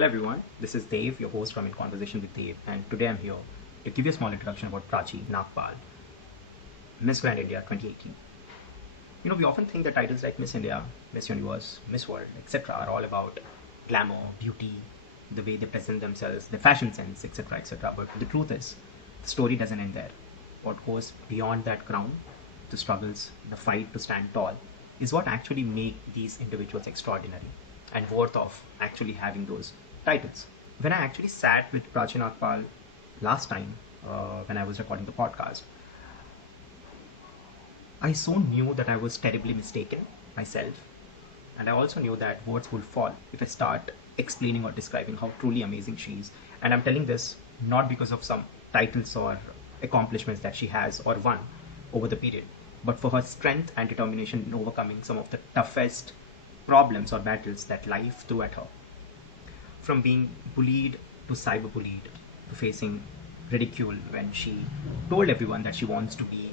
Hello everyone, this is Dave, your host from In Conversation with Dave, and today I'm here to give you a small introduction about Praachi Nagpal, Miss Grand India 2018. We often think that titles like Miss India, Miss Universe, Miss World, etc. are all about glamour, beauty, the way they present themselves, their fashion sense, etc., etc. But the truth is, the story doesn't end there. What goes beyond that crown, the struggles, the fight to stand tall, is what actually make these individuals extraordinary and worth of actually having those titles. When I actually sat with Praachi Nagpal last time, when I was recording the podcast, I so knew that I was terribly mistaken myself, and I also knew that words will fall if I start explaining or describing how truly amazing she is. And I'm telling this not because of some titles or accomplishments that she has or won over the period, but for her strength and determination in overcoming some of the toughest problems or battles that life threw at her. From being bullied to cyberbullied to facing ridicule when she told everyone that she wants to be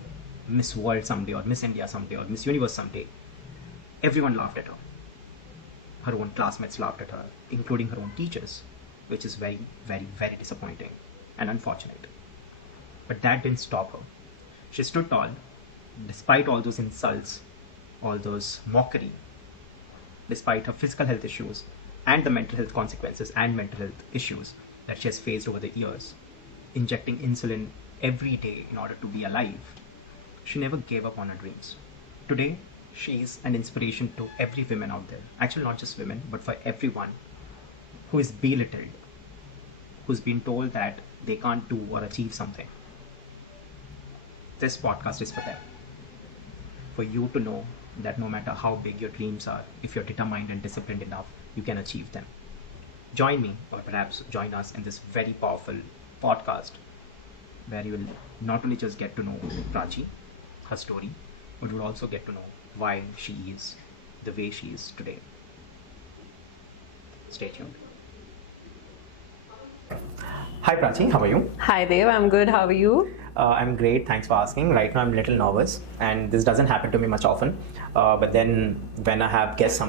Miss World someday or Miss India someday or Miss Universe someday, everyone laughed at her. Her own classmates laughed at her, including her own teachers, which is very, very, very disappointing and unfortunate. But that didn't stop her. She stood tall despite all those insults, all those mockery, despite her physical health issues and the mental health consequences and mental health issues that she has faced over the years, injecting insulin every day in order to be alive. She never gave up on her dreams. Today, she is an inspiration to every woman out there. Actually, not just women, but for everyone who is belittled, who's been told that they can't do or achieve something. This podcast is for them. For you to know that no matter how big your dreams are, if you're determined and disciplined enough, you can achieve them. Join me, or perhaps join us in this very powerful podcast, where you will not only just get to know Praachi, her story, but you'll also get to know why she is the way she is today. Stay tuned. Hi Praachi, how are you? Hi Dev, I'm good. How are you? I'm great, thanks for asking. Right now I'm a little nervous, and this doesn't happen to me much often. But then when I have guests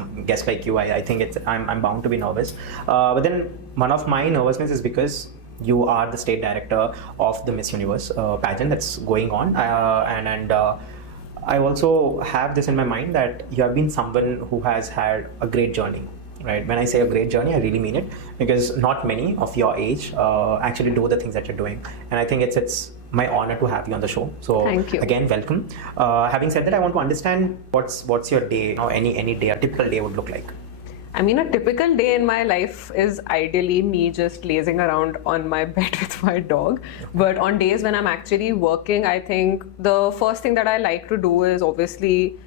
like you, I think I'm bound to be nervous. But then one of my nervousness is because you are the state director of the Miss Universe pageant that's going on, and I also have this in my mind that you have been someone who has had a great journey. Right. When I say a great journey, I really mean it, because not many of your age actually do the things that you're doing, and I think it's my honor to have you on the show. So thank you. Again, welcome. Having said that, I want to understand what's your day, any day, a typical day would look like. I mean, a typical day in my life is ideally me just lazing around on my bed with my dog. But on days when I'm actually working, I think the first thing that I like to do is obviously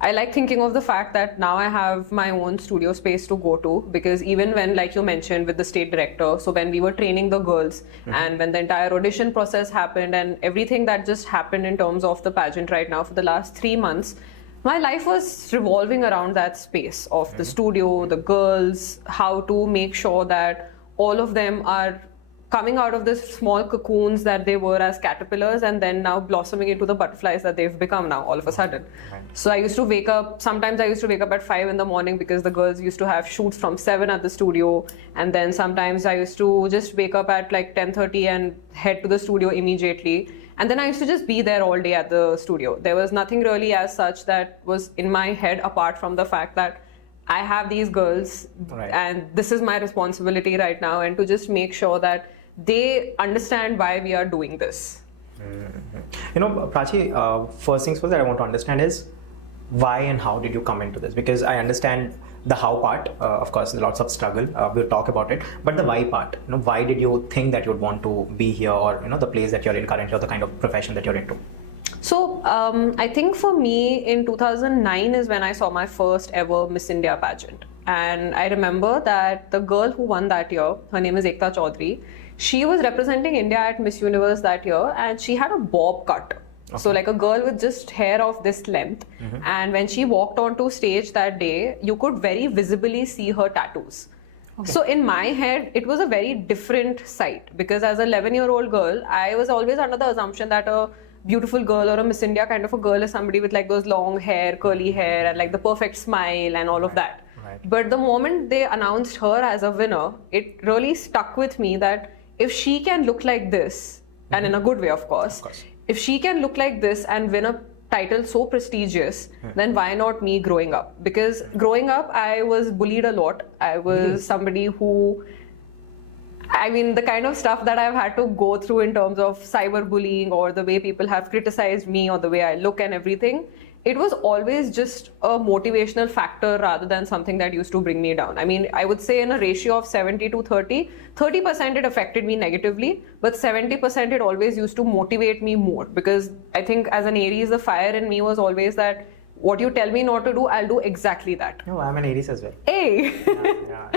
I like thinking of the fact that now I have my own studio space to go to, because even when, like you mentioned, with the state director, so when we were training the girls and when the entire audition process happened and everything that just happened in terms of the pageant right now for the last 3 months, my life was revolving around that space of the studio, the girls, how to make sure that all of them are coming out of this small cocoons that they were as caterpillars and then now blossoming into the butterflies that they've become now all of a sudden. Right. So I used to wake up, sometimes I used to wake up at 5 in the morning because the girls used to have shoots from 7 at the studio, and then sometimes I used to just wake up at like 10:30 and head to the studio immediately, and then I used to just be there all day at the studio. There was nothing really as such that was in my head apart from the fact that I have these girls, right, and this is my responsibility right now, and to just make sure that they understand why we are doing this. Praachi, first things first that I want to understand is why and how did you come into this? Because I understand the how part, of course, lots of struggle, we'll talk about it, but the why part, why did you think that you'd want to be here, or the place that you're in currently, or the kind of profession that you're into? So I think for me in 2009 is when I saw my first ever Miss India pageant, and I remember that the girl who won that year, her name is Ekta Chaudhary. She was representing India at Miss Universe that year, and she had a bob cut. Okay. So like a girl with just hair of this length. And when she walked onto stage that day, you could very visibly see her tattoos. Okay. So in my head, it was a very different sight, because as an 11-year-old girl, I was always under the assumption that a beautiful girl or a Miss India kind of a girl is somebody with like those long hair, curly hair, and like the perfect smile and all of that. Right. Right. But the moment they announced her as a winner, it really stuck with me that if she can look like this, and in a good way, of course, if she can look like this and win a title so prestigious, then why not me growing up? Because growing up, I was bullied a lot. I was somebody who, I mean, the kind of stuff that I've had to go through in terms of cyberbullying or the way people have criticized me or the way I look and everything, it was always just a motivational factor rather than something that used to bring me down. I mean, I would say in a ratio of 70 to 30, 30% it affected me negatively, but 70% it always used to motivate me more, because I think as an Aries, the fire in me was always that what you tell me not to do, I'll do exactly that. No, I'm an Aries as well. Hey! Yeah.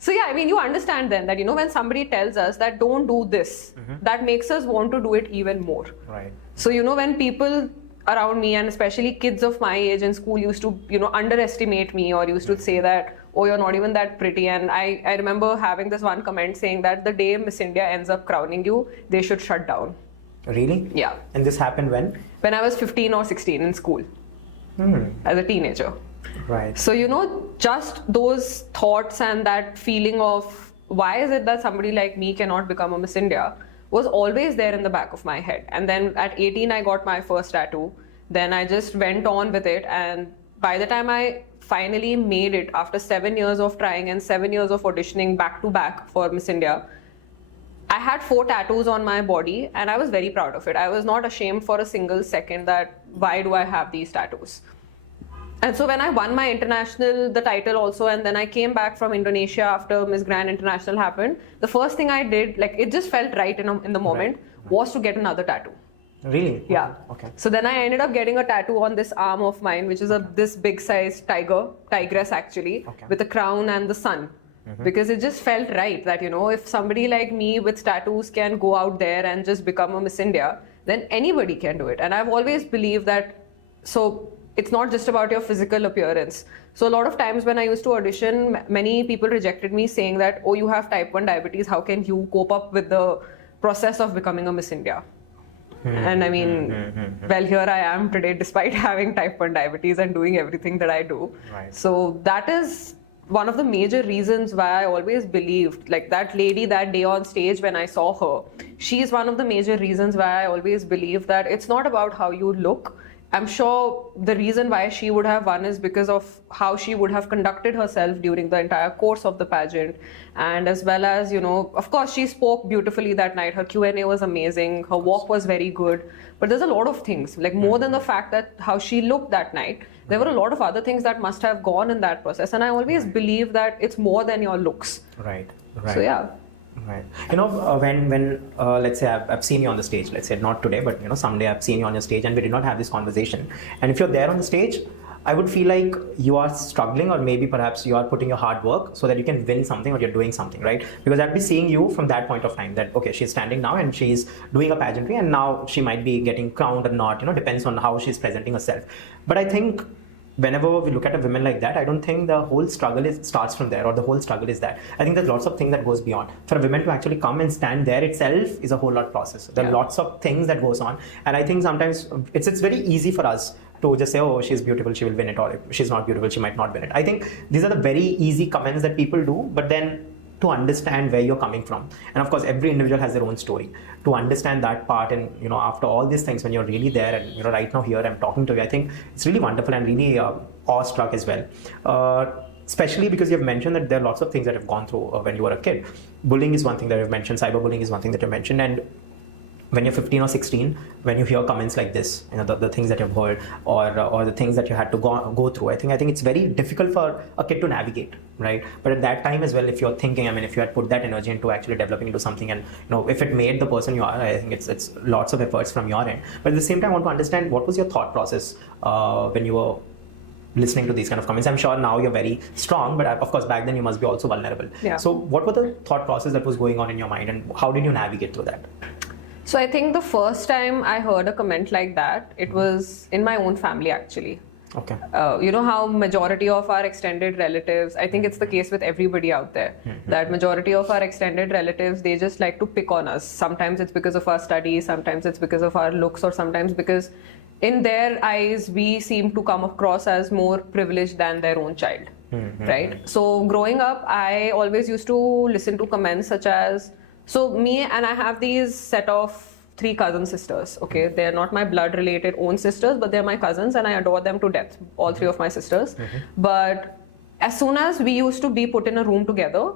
So yeah, I mean, you understand then that, you know, when somebody tells us that don't do this, that makes us want to do it even more. Right. So, you know, when people around me, and especially kids of my age in school, used to, you know, underestimate me or used to say that, oh, you're not even that pretty. And I remember having this one comment saying that the day Miss India ends up crowning you, they should shut down. Really? Yeah. And this happened when? When I was 15 or 16 in school, as a teenager. Right. So, you know, just those thoughts and that feeling of why is it that somebody like me cannot become a Miss India was always there in the back of my head. And then at 18, I got my first tattoo. Then I just went on with it. And by the time I finally made it, after 7 years of trying and 7 years of auditioning back to back for Miss India, I had 4 tattoos on my body and I was very proud of it. I was not ashamed for a single second that why do I have these tattoos? And so when I won my international, the title also, and then I came back from Indonesia after Miss Grand International happened, the first thing I did, like it just felt right in the moment, was to get another tattoo. Really? Yeah. Okay. So then I ended up getting a tattoo on this arm of mine, which is this big size tigress actually, with a crown and the sun. Because it just felt right that, you know, if somebody like me with tattoos can go out there and just become a Miss India, then anybody can do it. And I've always believed that, so it's not just about your physical appearance. So a lot of times when I used to audition, many people rejected me saying that, oh, you have type 1 diabetes, how can you cope up with the process of becoming a Miss India? And I mean, well, here I am today despite having type 1 diabetes and doing everything that I do. Right. So that is one of the major reasons why I always believed, like that lady that day on stage when I saw her, she's one of the major reasons why I always believed that it's not about how you look. I'm sure the reason why she would have won is because of how she would have conducted herself during the entire course of the pageant. And as well as, you know, of course, she spoke beautifully that night. Her Q&A was amazing. Her walk was very good. But there's a lot of things, like more than the fact that how she looked that night, there were a lot of other things that must have gone in that process. And I always believe that it's more than your looks. Right. So, yeah. Right. You know, when let's say I've seen you on the stage, let's say not today, but, you know, someday I've seen you on your stage and we did not have this conversation. And if you're there on the stage, I would feel like you are struggling, or maybe perhaps you are putting your hard work so that you can win something, or you're doing something, right? Because I'd be seeing you from that point of time that, okay, she's standing now and she's doing a pageantry and now she might be getting crowned or not, you know, depends on how she's presenting herself. But I think whenever we look at a woman like that, I don't think the whole struggle starts from there, or the whole struggle is that. I think there's lots of things that goes beyond. For a woman to actually come and stand there itself is a whole lot process. There are lots of things that goes on, and I think sometimes it's very easy for us to just say, oh, she's beautiful, she will win it, or if she's not beautiful, she might not win it. I think these are the very easy comments that people do, but then to understand where you're coming from, and of course every individual has their own story, to understand that part, and, you know, after all these things, when you're really there, and, you know, right now here I'm talking to you, I think it's really wonderful and really awestruck as well, especially because you've mentioned that there are lots of things that have gone through when you were a kid. Bullying is one thing that you've mentioned, cyberbullying is one thing that you mentioned, and when you're 15 or 16, when you hear comments like this, you know, the things that you've heard, or the things that you had to go through, I think it's very difficult for a kid to navigate, right? But at that time as well, if you're thinking, I mean, if you had put that energy into actually developing into something, and, you know, if it made the person you are, I think it's lots of efforts from your end. But at the same time, I want to understand, what was your thought process when you were listening to these kind of comments? I'm sure now you're very strong, but of course back then you must be also vulnerable. Yeah. So what were the thought process that was going on in your mind, and how did you navigate through that? So I think the first time I heard a comment like that, it was in my own family actually. Okay. You know how majority of our extended relatives, I think it's the case with everybody out there, that majority of our extended relatives, they just like to pick on us. Sometimes it's because of our studies, sometimes it's because of our looks, or sometimes because in their eyes, we seem to come across as more privileged than their own child. right? So growing up, I always used to listen to comments such as, so me and I have these set of 3 cousin sisters, okay? They're not my blood related own sisters, but they're my cousins and I adore them to death, all 3 of my sisters. But as soon as we used to be put in a room together,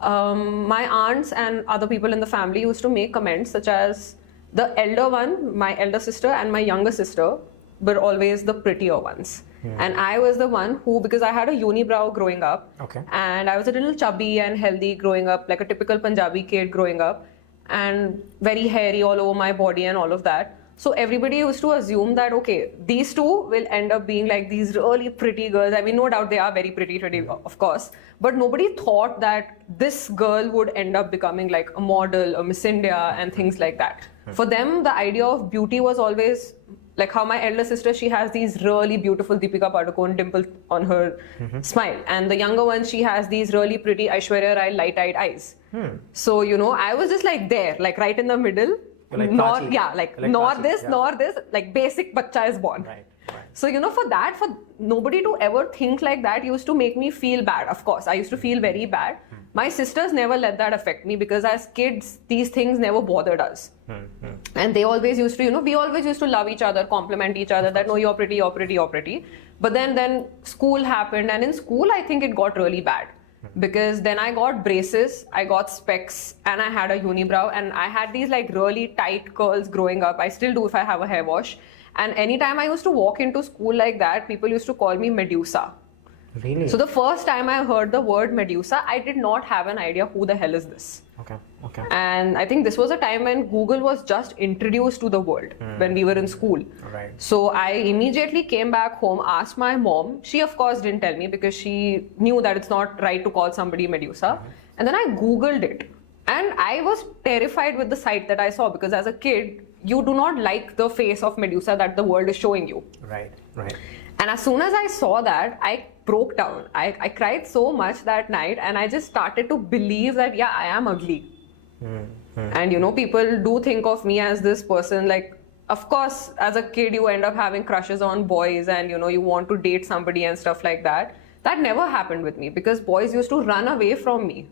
my aunts and other people in the family used to make comments such as, the elder one, my elder sister, and my younger sister were always the prettier ones. And I was the one who, because I had a unibrow growing up, and I was a little chubby and healthy growing up, like a typical Punjabi kid growing up, and very hairy all over my body and all of that. So everybody used to assume that, okay, these 2 will end up being like these really pretty girls. I mean, no doubt they are very pretty today, of course. But nobody thought that this girl would end up becoming like a model, a Miss India, and things like that. For them, the idea of beauty was always like how my elder sister, she has these really beautiful Deepika Padukone dimple on her smile. And the younger one, she has these really pretty Aishwarya Rai light-eyed eyes. So, you know, I was just like there, like right in the middle. Like nor, Praachi. yeah, like Like nor Praachi, this, yeah. nor this, like basic bacha is born. Right. So, you know, for nobody to ever think like that used to make me feel bad. Of course, I used to feel very bad. My sisters never let that affect me because as kids, these things never bothered us. And they always used to, you know, we always used to love each other, compliment each other that, no, you're pretty, you're pretty, you're pretty. But then school happened, and in school, I think it got really bad. Because then I got braces, I got specs, and I had a unibrow, and I had these like really tight curls growing up. I still do if I have a hair wash. And anytime I used to walk into school like that, people used to call me Medusa. Really? So the first time I heard the word Medusa, I did not have an idea who the hell is this. Okay. And I think this was a time when Google was just introduced to the world when we were in school. Right. So I immediately came back home, asked my mom. She of course didn't tell me because she knew that it's not right to call somebody Medusa. And then I Googled it. And I was terrified with the sight that I saw because as a kid, you do not like the face of Medusa that the world is showing you. Right. And as soon as I saw that, I broke down. I cried so much that night and I just started to believe that, yeah, I am ugly. And, you know, people do think of me as this person, like, of course, as a kid, you end up having crushes on boys and, you know, you want to date somebody and stuff like that. That never happened with me because boys used to run away from me,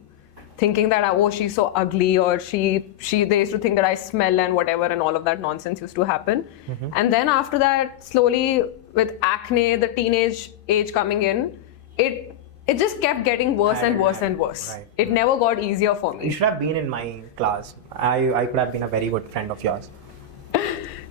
thinking that, oh, she's so ugly, or they used to think that I smell and whatever, and all of that nonsense used to happen. And then after that, slowly with acne, the teenage age coming in, it just kept getting worse and worse and worse. Right. It never got easier for You me. should have been in my class. I could have been a very good friend of yours.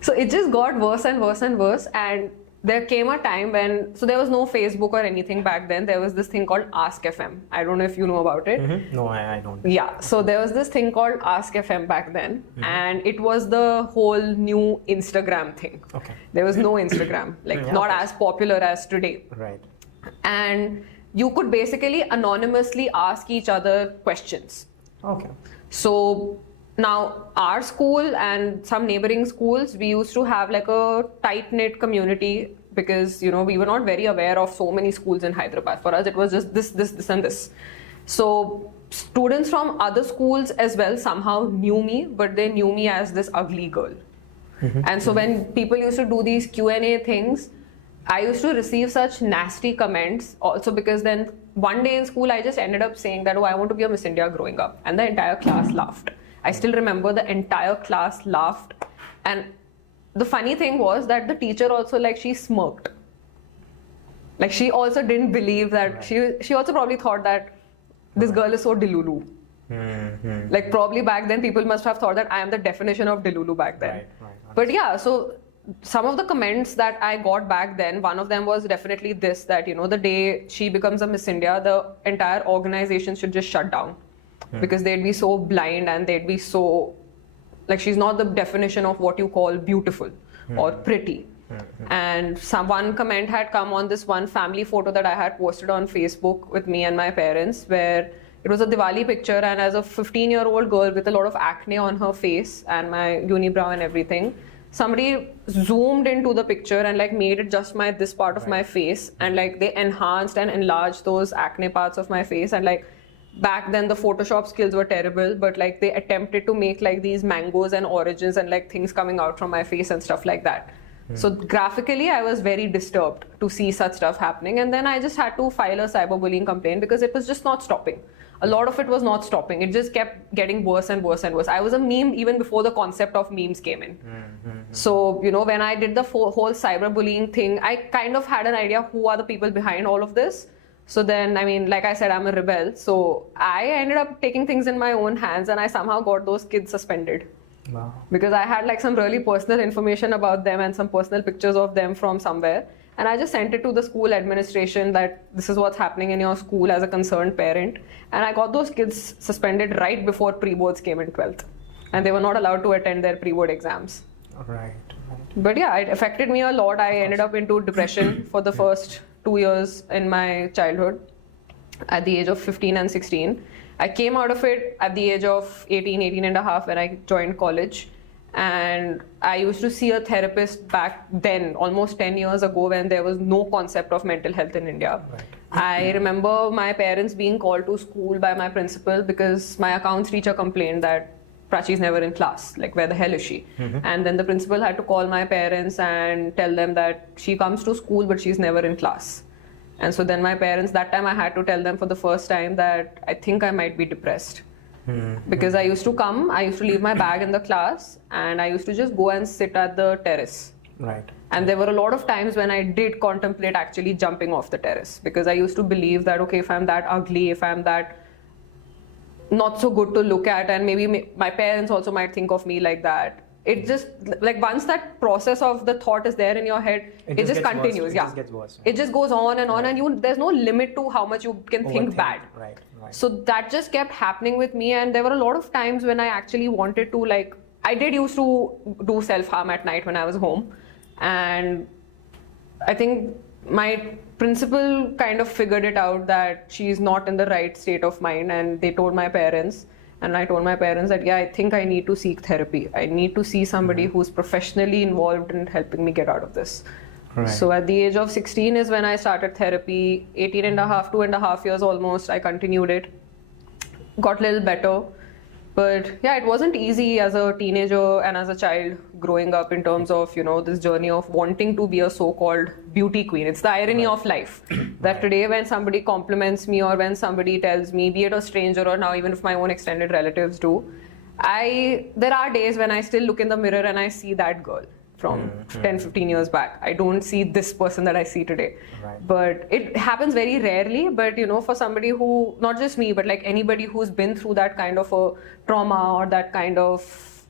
So it just got worse and worse and worse. And there came a time when, so there was no Facebook or anything back then. There was this thing called Ask FM. I don't know if you know about it. No, I don't. Yeah, so there was this thing called Ask FM back then, and it was the whole new Instagram thing. Okay. There was no Instagram, like Yeah, not of as popular as today. Right. And you could basically anonymously ask each other questions. Okay. So now our school and some neighboring schools, we used to have like a tight-knit community because, you know, we were not very aware of so many schools in Hyderabad. For us, it was just this and this. So students from other schools as well somehow knew me, but they knew me as this ugly girl. And so when people used to do these Q&A things, I used to receive such nasty comments also because then one day in school, I just ended up saying that, oh, I want to be a Miss India growing up. And the entire class laughed. I still remember the entire class laughed. And the funny thing was that the teacher also, like, she smirked. Like, she also didn't believe that, she also probably thought that this girl is so delulu. Like, probably back then, people must have thought that I am the definition of delulu back then. Right. But yeah, so some of the comments that I got back then, one of them was definitely this, that, you know, the day she becomes a Miss India, the entire organization should just shut down. Because they'd be so blind and they'd be so, like, she's not the definition of what you call beautiful or pretty. And one comment had come on this one family photo that I had posted on Facebook with me and my parents, where it was a Diwali picture, and as a 15-year-old girl with a lot of acne on her face and my unibrow and everything, somebody zoomed into the picture and like made it just this part of my face, and like they enhanced and enlarged those acne parts of my face. And like back then the Photoshop skills were terrible, but like they attempted to make like these mangoes and oranges and like things coming out from my face and stuff like that. So graphically, I was very disturbed to see such stuff happening. And then I just had to file a cyberbullying complaint because it was just not stopping. A lot of it was not stopping. It just kept getting worse and worse and worse. I was a meme even before the concept of memes came in. So, when I did the whole cyberbullying thing, I kind of had an idea who are the people behind all of this. So then, like I said, I'm a rebel. So I ended up taking things in my own hands and I somehow got those kids suspended. Wow. Because I had like some really personal information about them and some personal pictures of them from somewhere. And I just sent it to the school administration that this is what's happening in your school as a concerned parent. And I got those kids suspended right before pre-boards came in 12th. And they were not allowed to attend their pre-board exams. Right. But yeah, it affected me a lot. I ended up into depression for the first 2 years in my childhood at the age of 15 and 16. I came out of it at the age of 18 and a half when I joined college. And I used to see a therapist back then, almost 10 years ago, when there was no concept of mental health in India. Right. I remember my parents being called to school by my principal because my accounts teacher complained that Praachi is never in class, like where the hell is she? And then the principal had to call my parents and tell them that she comes to school but she's never in class. And so then my parents, that time I had to tell them for the first time that I think I might be depressed. Because I used to leave my bag in the class and I used to just go and sit at the terrace. Right. And there were a lot of times when I did contemplate actually jumping off the terrace because I used to believe that, okay, if I'm that ugly, if I'm that not so good to look at, and maybe my parents also might think of me like that. It just, like once that process of the thought is there in your head, it just continues. It just gets worse. It just goes on and on, and there's no limit to how much you can think bad. Right. So that just kept happening with me, and there were a lot of times when I actually wanted to, I did used to do self-harm at night when I was home, and I think my principal kind of figured it out that she's not in the right state of mind, and they told my parents, and I told my parents that, yeah, I think I need to seek therapy. I need to see somebody who's professionally involved in helping me get out of this. Right. So at the age of 16 is when I started therapy. 2.5 years almost, I continued it. Got a little better. But yeah, it wasn't easy as a teenager and as a child growing up in terms of, this journey of wanting to be a so-called beauty queen. It's the irony of life that today when somebody compliments me or when somebody tells me, be it a stranger or now even if my own extended relatives do, there are days when I still look in the mirror and I see that girl from 10-15 years back. I don't see this person that I see today. Right. But it happens very rarely. But for somebody who, not just me, but like anybody who's been through that kind of a trauma or that kind of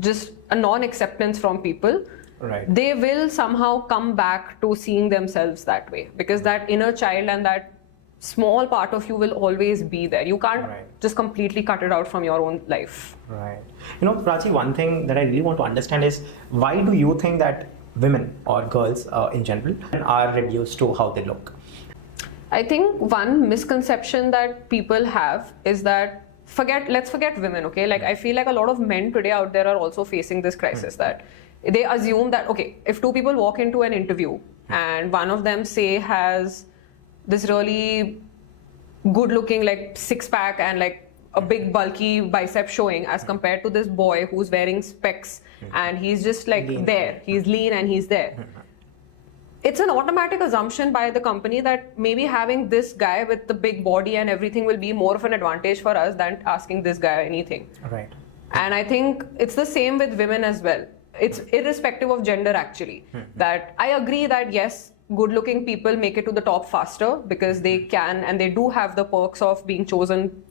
just a non-acceptance from people, right, they will somehow come back to seeing themselves that way, because that inner child and that small part of you will always be there. You can't just completely cut it out from your own life. Right. Praachi, one thing that I really want to understand is, why do you think that women or girls in general are reduced to how they look? I think one misconception that people have is that let's forget women, okay? Like I feel like a lot of men today out there are also facing this crisis that they assume that, okay, if two people walk into an interview and one of them say has this really good looking like six pack and like a big bulky bicep showing as compared to this boy who's wearing specs and he's just like lean. He's lean and he's there. It's an automatic assumption by the company that maybe having this guy with the big body and everything will be more of an advantage for us than asking this guy anything. Right. And I think it's the same with women as well. It's irrespective of gender actually. That I agree that yes, good looking people make it to the top faster because they can and they do have the perks of being chosen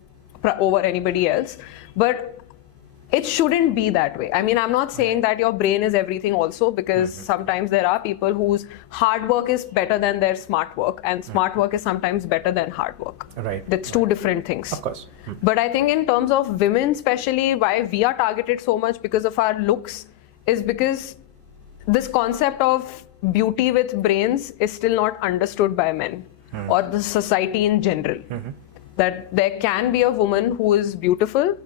over anybody else. But it shouldn't be that way. I mean, I'm not saying that your brain is everything also, because sometimes there are people whose hard work is better than their smart work, and smart work is sometimes better than hard work. Right. That's two different things. Of course. But I think in terms of women especially, why we are targeted so much because of our looks is because this concept of beauty with brains is still not understood by men or the society in general. That there can be a woman who is beautiful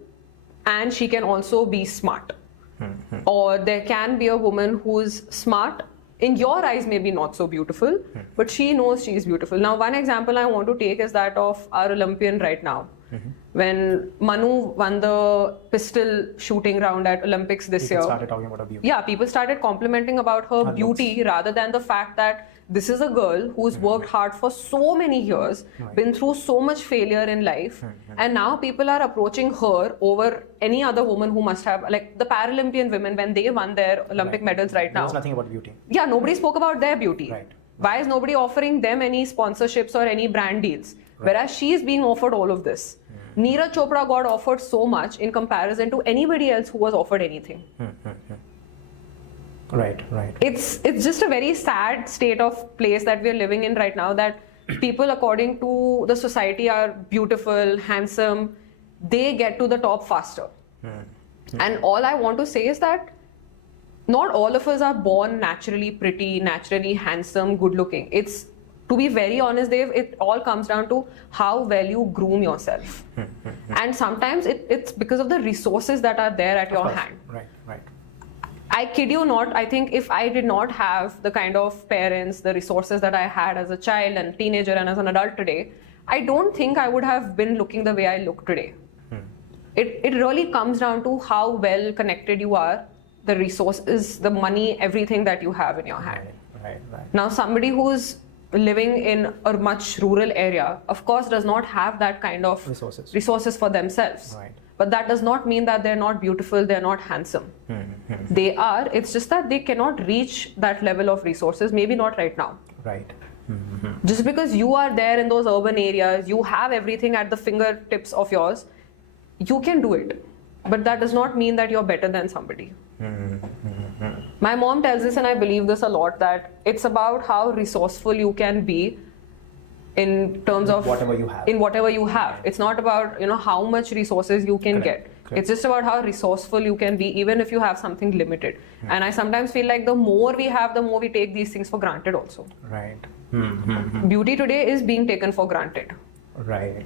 and she can also be smart. Or there can be a woman who is smart, in your eyes maybe not so beautiful, but she knows she is beautiful. Now one example I want to take is that of our Olympian right now, When Manu won the pistol shooting round at Olympics this year, Started talking about her beauty. yeah, people started complimenting about her beauty rather than the fact that this is a girl who's worked hard for so many years, been through so much failure in life, and now people are approaching her over any other woman who must have, like the Paralympian women when they won their Olympic medals right now. There was nothing about beauty. Yeah, nobody spoke about their beauty. Right. Why is nobody offering them any sponsorships or any brand deals? Whereas she is being offered all of this. Neeraj Chopra got offered so much in comparison to anybody else who was offered anything. Right. It's just a very sad state of place that we're living in right now, that people according to the society are beautiful, handsome, they get to the top faster. And all I want to say is that not all of us are born naturally pretty, naturally handsome, good looking. It's, to be very honest, Dave, it all comes down to how well you groom yourself. And sometimes it's because of the resources that are there at your hand. Right. I kid you not, I think if I did not have the kind of parents, the resources that I had as a child and teenager and as an adult today, I don't think I would have been looking the way I look today. It really comes down to how well connected you are, the resources, the money, everything that you have in your hand. Right. Now, somebody who's living in a much rural area, of course, does not have that kind of resources for themselves. Right. But that does not mean that they're not beautiful, they're not handsome. They are, it's just that they cannot reach that level of resources, maybe not right now. Right. Just because you are there in those urban areas, you have everything at the fingertips of yours, you can do it. But that does not mean that you're better than somebody. My mom tells this, and I believe this a lot, that it's about how resourceful you can be in terms of whatever you have. In whatever you have. It's not about how much resources you can get. It's just about how resourceful you can be, even if you have something limited. And I sometimes feel like the more we have, the more we take these things for granted also. Right. Beauty today is being taken for granted. Right.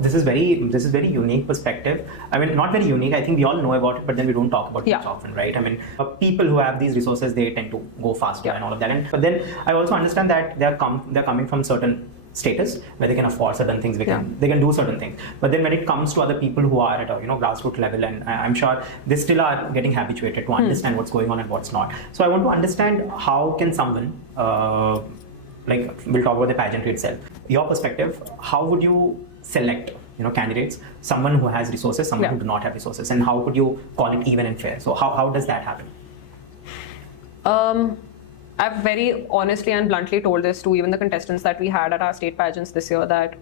This is very unique perspective. I mean, not very unique. I think we all know about it, but then we don't talk about it much often, right? I mean, people who have these resources, they tend to go faster and all of that. But then I also understand that they're coming from certain status where they can afford certain things, they can do certain things. But then when it comes to other people who are at a grassroots level, and I'm sure they still are getting habituated to understand what's going on and what's not. So I want to understand, how can someone we'll talk about the pageantry itself. Your perspective, how would you select, candidates, someone who has resources, someone who do not have resources, and how could you call it even and fair? So how does that happen? I've very honestly and bluntly told this to even the contestants that we had at our state pageants this year, that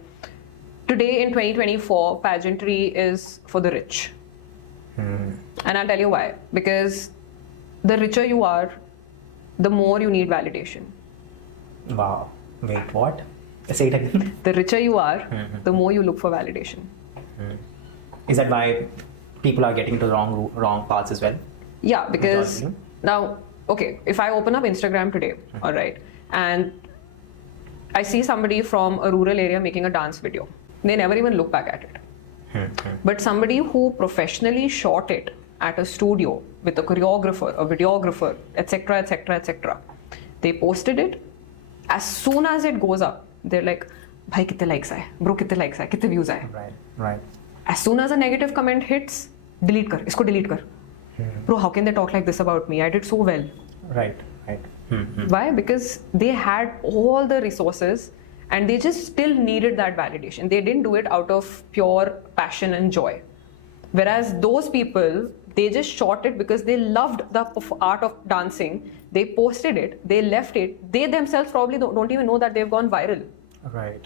today in 2024, pageantry is for the rich. And I'll tell you why. Because the richer you are, the more you need validation. Wow. Wait, what? Say it again. The richer you are, the more you look for validation. Is that why people are getting to the wrong paths as well? Yeah, because now, okay, if I open up Instagram today, all right, and I see somebody from a rural area making a dance video, they never even look back at it. But somebody who professionally shot it at a studio with a choreographer, a videographer, etc., etc., etc., they posted it. As soon as it goes up, they're like, bhai kitne likes hai, bro kitne likes hai, kitne views hai. Right. As soon as a negative comment hits, delete kar, isko delete kar. Bro, how can they talk like this about me? I did so well. Right. Why? Because they had all the resources and they just still needed that validation. They didn't do it out of pure passion and joy. Whereas those people, they just shot it because they loved the art of dancing. They posted it, they left it. They themselves probably don't even know that they've gone viral. Right.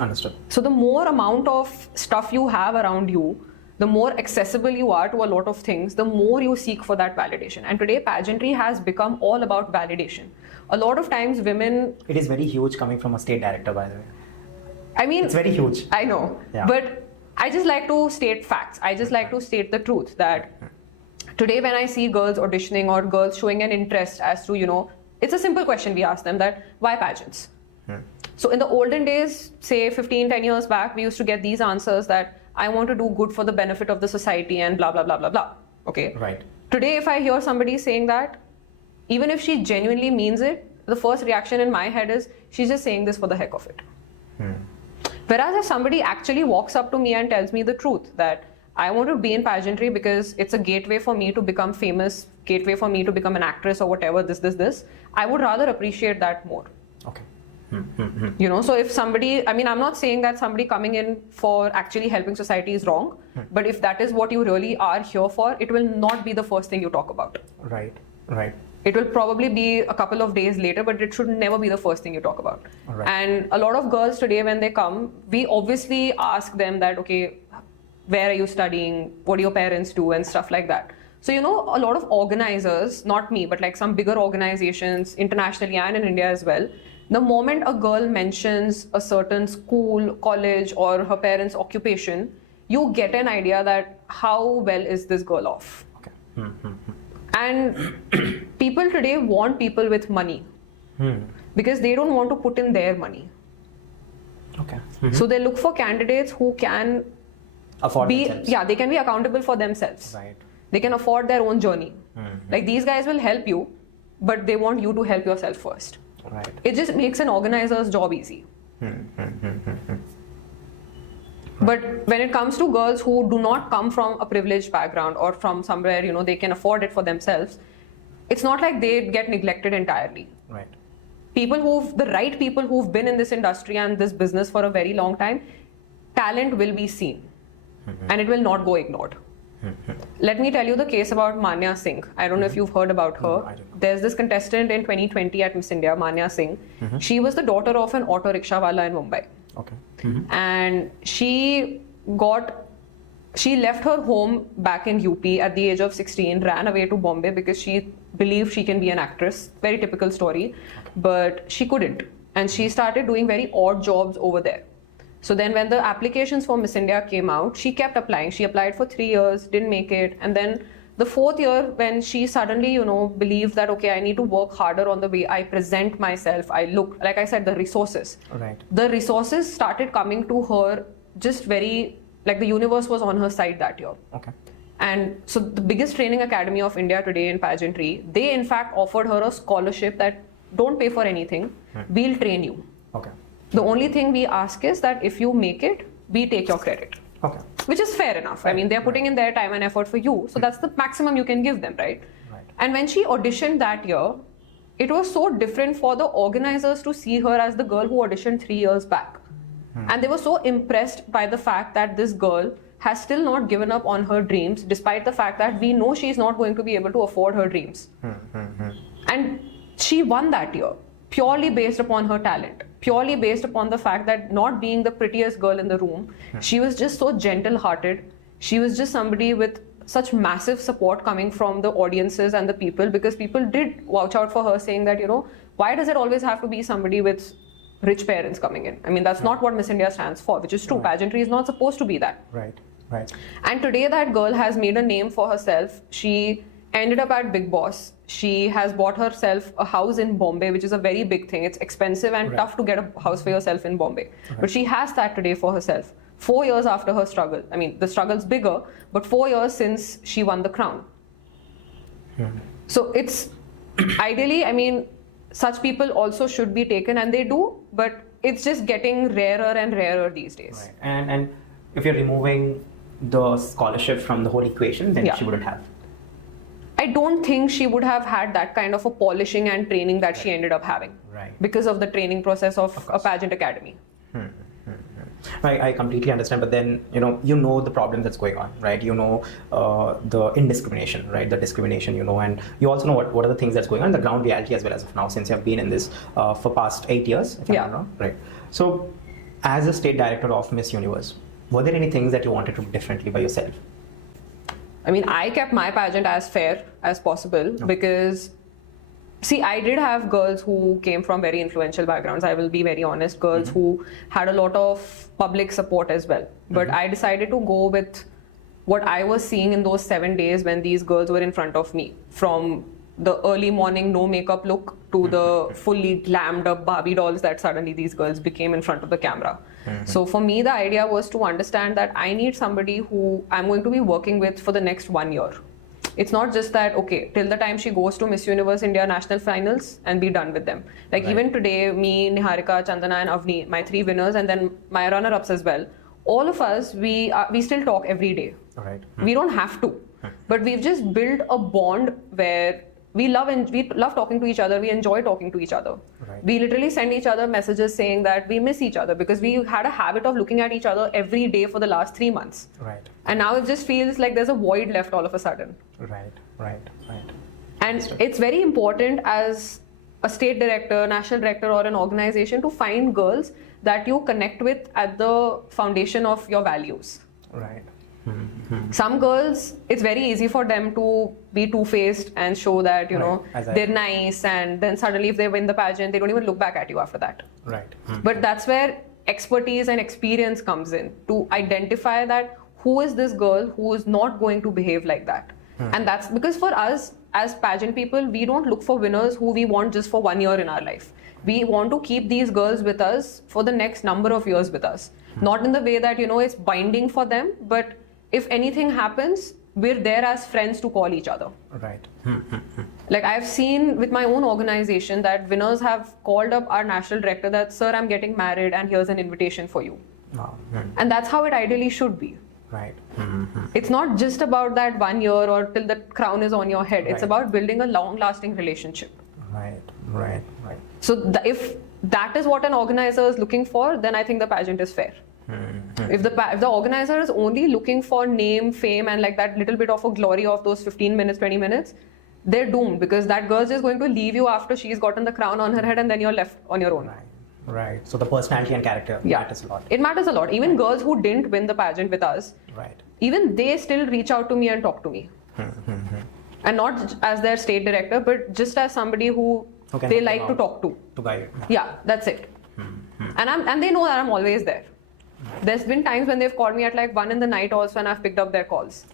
Understood. So the more amount of stuff you have around you, the more accessible you are to a lot of things, the more you seek for that validation. And today, pageantry has become all about validation. A lot of times, women... It is very huge coming from a state director, by the way. I mean... It's very huge. I know. Yeah. But I just like to state facts. I just like to state the truth that today when I see girls auditioning or girls showing an interest as to, it's a simple question we ask them, that why pageants? So in the olden days, say 10 years back, we used to get these answers that I want to do good for the benefit of the society and blah, blah, blah, blah, blah. Okay. Right. Today, if I hear somebody saying that, even if she genuinely means it, the first reaction in my head is, she's just saying this for the heck of it. Whereas if somebody actually walks up to me and tells me the truth that I want to be in pageantry because it's a gateway for me to become famous, gateway for me to become an actress or whatever, this, I would rather appreciate that more. Okay. You know, so if somebody, I mean, I'm not saying that somebody coming in for actually helping society is wrong, but if that is what you really are here for, it will not be the first thing you talk about. Right. It will probably be a couple of days later, but it should never be the first thing you talk about. Right. And a lot of girls today, when they come, we obviously ask them that, okay, where are you studying? What do your parents do? And stuff like that. So, you know, a lot of organizers, not me, but like some bigger organizations internationally and in India as well, the moment a girl mentions a certain school, college, or her parents' occupation, you get an idea that how well is this girl off. Okay. And people today want people with money because they don't want to put in their money. Okay. So they look for candidates who can Afford be, themselves. yeah, they can be accountable for themselves. Right. They can afford their own journey. Like these guys will help you, but they want you to help yourself first. Right. It just makes an organizer's job easy. But when it comes to girls who do not come from a privileged background or from somewhere, you know, they can afford it for themselves, it's not like they get neglected entirely. Right. The right people who've been in this industry and this business for a very long time, talent will be seen and it will not go ignored. Let me tell you the case about Manya Singh. I don't know if you've heard about her. No, I don't know. There's this contestant in 2020 at Miss India, Manya Singh. She was the daughter of an auto rickshaw wala in Mumbai. Okay. And she left her home back in UP at the age of 16, ran away to Bombay because she believed she can be an actress. Very typical story. But she couldn't. And she started doing very odd jobs over there. So then when the applications for Miss India came out, she kept applying. She applied for 3 years, didn't make it. And then the 4th year, when she suddenly, you know, believed that, okay, I need to work harder on the way I present myself, I look, like I said, the resources. Right. The resources started coming to her just very, like the universe was on her side that year. Okay. And so the biggest training academy of India today in pageantry, they in fact offered her a scholarship that don't pay for anything, we'll train you. Okay. The only thing we ask is that if you make it, we take your credit. Okay. Which is fair enough. I mean, they're putting in their time and effort for you. So that's the maximum you can give them, right? Right. And when she auditioned that year, it was so different for the organizers to see her as the girl who auditioned 3 years back. And they were so impressed by the fact that this girl has still not given up on her dreams, despite the fact that we know she's not going to be able to afford her dreams. And she won that year, purely based upon her talent, purely based upon the fact that not being the prettiest girl in the room, she was just so gentle-hearted. She was just somebody with such massive support coming from the audiences and the people, because people did vouch out for her, saying that, you know, why does it always have to be somebody with rich parents coming in? I mean, that's not what Miss India stands for, which is true. Pageantry is not supposed to be that. Right. Right. And today that girl has made a name for herself. She ended up at Big Boss. She has bought herself a house in Bombay, which is a very big thing. It's expensive and tough to get a house for yourself in Bombay. But she has that today for herself. 4 years after her struggle. I mean, the struggle's bigger, but 4 years since she won the crown. So it's ideally, I mean, such people also should be taken, and they do, but it's just getting rarer and rarer these days. Right. And if you're removing the scholarship from the whole equation, then she wouldn't have. I don't think she would have had that kind of a polishing and training that she ended up having. Right. Because of the training process of a pageant academy. I completely understand, but then you know the problem that's going on, right? You know the indiscrimination, right? The discrimination, you know, and you also know what are the things that's going on, the ground reality as well as of now, since you have been in this for past 8 years, if I'm not wrong, right? So, as a state director of Miss Universe, were there any things that you wanted to do differently by yourself? I mean, I kept my pageant as fair as possible because, see, I did have girls who came from very influential backgrounds. I will be very honest, girls who had a lot of public support as well. But I decided to go with what I was seeing in those 7 days when these girls were in front of me, from the early morning no makeup look to the fully glammed up Barbie dolls that suddenly these girls became in front of the camera. So for me, the idea was to understand that I need somebody who I'm going to be working with for the next 1 year. It's not just that, okay, till the time she goes to Miss Universe India national finals and be done with them. Like even today, me, Niharika, Chandana and Avni, my 3 winners and then my runner-ups as well, all of us, we still talk every day. Right. We don't have to, but we've just built a bond where we love talking to each other. We enjoy talking to each other. Right. We literally send each other messages saying that we miss each other because we had a habit of looking at each other every day for the last 3 months. Right. And now it just feels like there's a void left all of a sudden. Right. And it's very important as a state director, national director, or an organization to find girls that you connect with at the foundation of your values. Right. Some girls, it's very easy for them to be two-faced and show that, they're nice, and then suddenly if they win the pageant, they don't even look back at you after that. Right. But that's where expertise and experience comes in, to identify that who is this girl who is not going to behave like that. And that's because for us as pageant people, we don't look for winners who we want just for 1 year in our life. We want to keep these girls with us for the next number of years with us. Not in the way that, it's binding for them, but if anything happens, we're there as friends to call each other. Right. Like I've seen with my own organization that winners have called up our national director that, sir, I'm getting married and here's an invitation for you. Wow. And that's how it ideally should be. Right. It's not just about that 1 year or till the crown is on your head. It's Right. about building a long-lasting relationship. Right. So if that is what an organizer is looking for, then I think the pageant is fair. If the organizer is only looking for name, fame, and like that little bit of a glory of those 15 minutes, 20 minutes, they're doomed because that girl is going to leave you after she's gotten the crown on her head and then you're left on your own. Right. So the personality and character matters a lot. It matters a lot. Even girls who didn't win the pageant with us, Right. even they still reach out to me and talk to me. And not as their state director, but just as somebody who Okay, they like to talk to. To guide. Yeah, that's it. And they know that I'm always there. There's been times when they've called me at like 1 in the night also, and I've picked up their calls.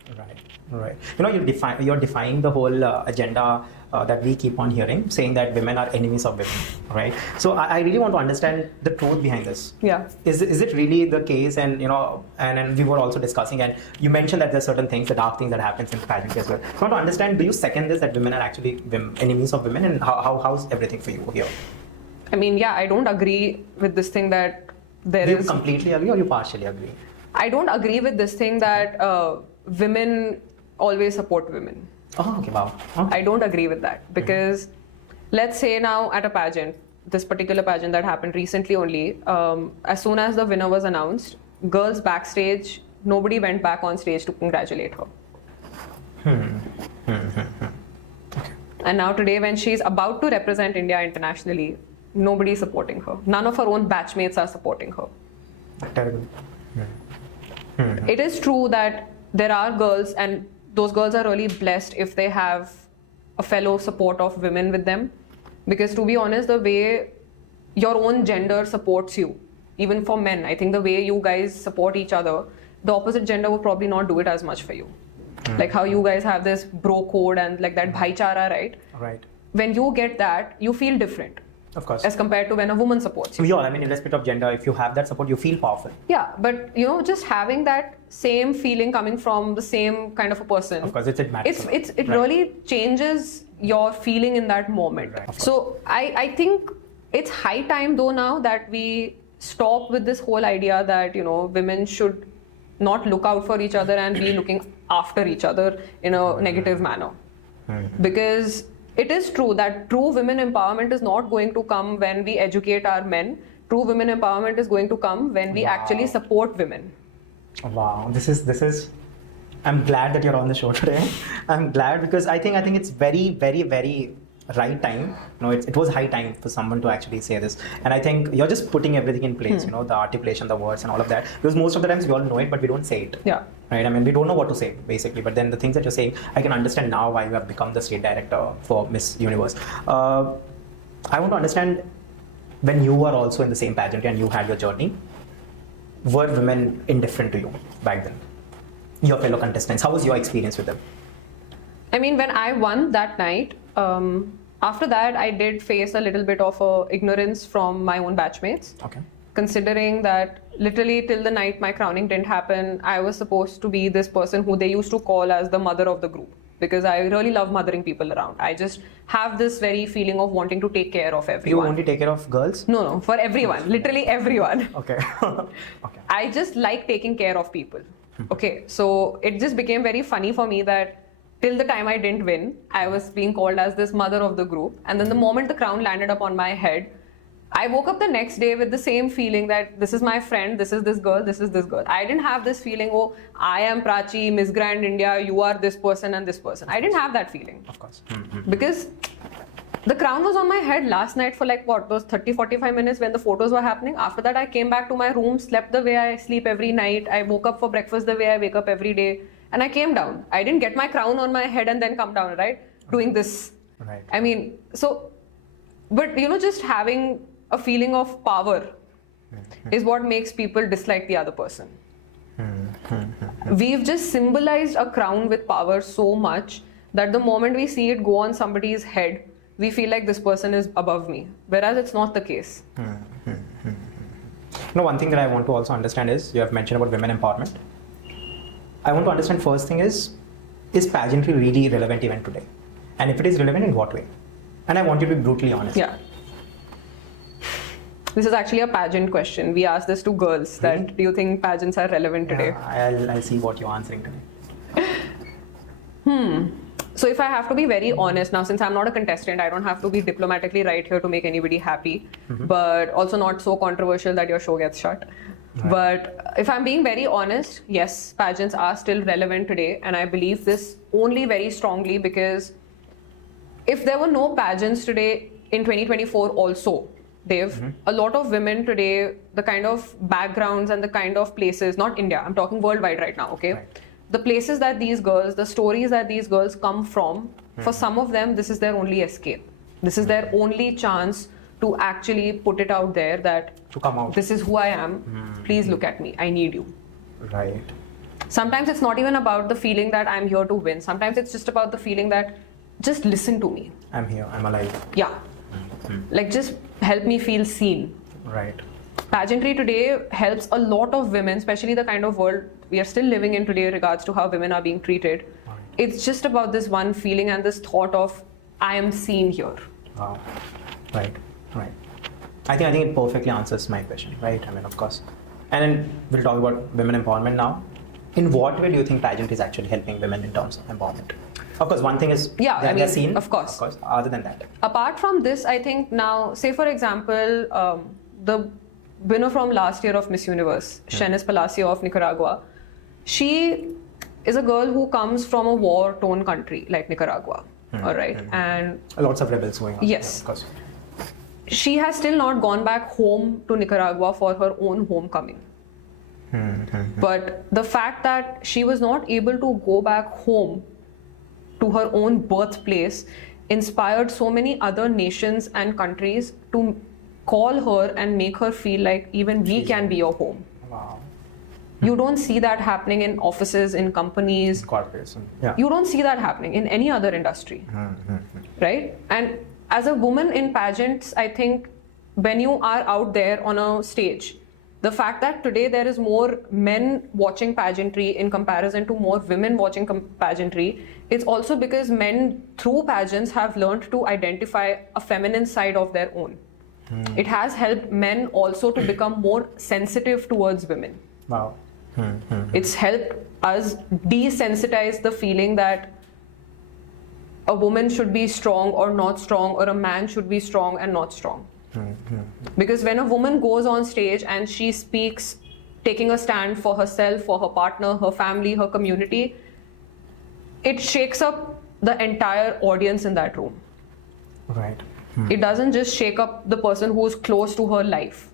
Right. You're defying the whole agenda that we keep on hearing, saying that women are enemies of women, right? So I really want to understand the truth behind this. Yeah. Is it really the case? And and we were also discussing, and you mentioned that there's certain things, the dark things that happens in pageant as well. I want to understand, do you second this, that women are actually enemies of women, and how's everything for you here? I mean, yeah, I don't agree with this thing that there Do is. you completely agree or you partially agree? I don't agree with this thing that women always support women. Oh, okay, wow. Okay. I don't agree with that because let's say now at a pageant, this particular pageant that happened recently only, as soon as the winner was announced, girls backstage, nobody went back on stage to congratulate her. And now today when she's about to represent India internationally, nobody is supporting her. None of her own batchmates are supporting her. Terrible. It is true that there are girls, and those girls are really blessed if they have a fellow support of women with them. Because to be honest, the way your own gender supports you, even for men, I think the way you guys support each other, the opposite gender would probably not do it as much for you. Like how you guys have this bro code and like that bhaichara, right? Right. When you get that, you feel different. Of course. As compared to when a woman supports you. Yeah, I mean, irrespective of gender, if you have that support, you feel powerful. Yeah, but just having that same feeling coming from the same kind of a person. Of course, it matters. It really changes your feeling in that moment. Right. So I think it's high time though now that we stop with this whole idea that women should not look out for each other and be looking after each other in a negative manner. Because it is true that true women empowerment is not going to come when we educate our men. True women empowerment is going to come when we actually support women. Wow, this is. I'm glad that you're on the show today. I'm glad because I think it's very, very, very right time. It was high time for someone to actually say this, and I think you're just putting everything in place. The articulation, the words, and all of that. Because most of the times we all know it, but we don't say it. Yeah. Right. I mean, we don't know what to say basically. But then the things that you're saying, I can understand now why you have become the state director for Miss Universe. I want to understand, when you were also in the same pageant and you had your journey, were women indifferent to you back then? Your fellow contestants, how was your experience with them? I mean, when I won that night, after that, I did face a little bit of ignorance from my own batchmates. Okay. Considering that literally till the night my crowning didn't happen, I was supposed to be this person who they used to call as the mother of the group. because I really love mothering people around. I just have this very feeling of wanting to take care of You everyone. only take care of girls? No, for everyone, literally everyone. Okay. Okay. I just like taking care of people. Okay, so it just became very funny for me that till the time I didn't win, I was being called as this mother of the group. And then the moment the crown landed up on my head, I woke up the next day with the same feeling that this is my friend, this is this girl, this is this girl. I didn't have this feeling, oh, I am Praachi, Miss Grand India, you are this person and this person. I didn't have that feeling. Of course. Because the crown was on my head last night for like what, those 30-45 minutes when the photos were happening. After that, I came back to my room, slept the way I sleep every night. I woke up for breakfast the way I wake up every day. And I came down. I didn't get my crown on my head and then come down, right? Doing this. Right. I mean, so, but you know, just having a feeling of power is what makes people dislike the other person. We've just symbolized a crown with power so much that the moment we see it go on somebody's head, we feel like this person is above me, whereas it's not the case. No, one thing that I want to also understand is, you have mentioned about women empowerment. I want to understand first thing is pageantry really relevant even today? And if it is relevant, in what way? And I want you to be brutally honest. Yeah. This is actually a pageant question. We asked this to girls, Really? that do you think pageants are relevant today? I'll see what you're answering to me. So if I have to be very honest, now since I'm not a contestant, I don't have to be diplomatically right here to make anybody happy, but also not so controversial that your show gets shut. Right. But if I'm being very honest, yes, pageants are still relevant today, and I believe this only very strongly because if there were no pageants today in 2024 also, Dave, a lot of women today, the kind of backgrounds and the kind of places, not India, I'm talking worldwide right now, okay? Right. The places that these girls, the stories that these girls come from, for some of them, this is their only escape. This is their only chance to actually put it out there that To come out. this is who I am, please look at me, I need you. Right. Sometimes it's not even about the feeling that I'm here to win. Sometimes it's just about the feeling that just listen to me. I'm here. I'm alive. Yeah. Like just help me feel seen. Right. Pageantry today helps a lot of women, especially the kind of world we are still living in today in regards to how women are being treated. Right. It's just about this one feeling and this thought of I am seen here. Wow. Right. Right. I think it perfectly answers my question. Right. I mean, of course. And then we'll talk about women empowerment now. In what way do you think pageant is actually helping women in terms of empowerment? Of course, one thing is they're seen. Of course. Other than that, Apart from this, I think now, say for example, the winner from last year of Miss Universe, Shenis Palacio of Nicaragua, she is a girl who comes from a war-torn country like Nicaragua, all right? And lots of rebels going on. Yes. Yeah, of course. she has still not gone back home to Nicaragua for her own homecoming. But the fact that she was not able to go back home to her own birthplace inspired so many other nations and countries to call her and make her feel like even we can be your home. Wow. You don't see that happening in offices, in companies. Corporates. Yeah. You don't see that happening in any other industry, right? And as a woman in pageants, I think when you are out there on a stage, the fact that today there is more men watching pageantry in comparison to more women watching pageantry, it's also because men through pageants have learned to identify a feminine side of their own. It has helped men also to become more sensitive towards women. Wow. It's helped us desensitize the feeling that a woman should be strong or not strong, or a man should be strong and not strong. Because when a woman goes on stage and she speaks, taking a stand for herself, for her partner, her family, her community, it shakes up the entire audience in that room. Right. It doesn't just shake up the person who's close to her life.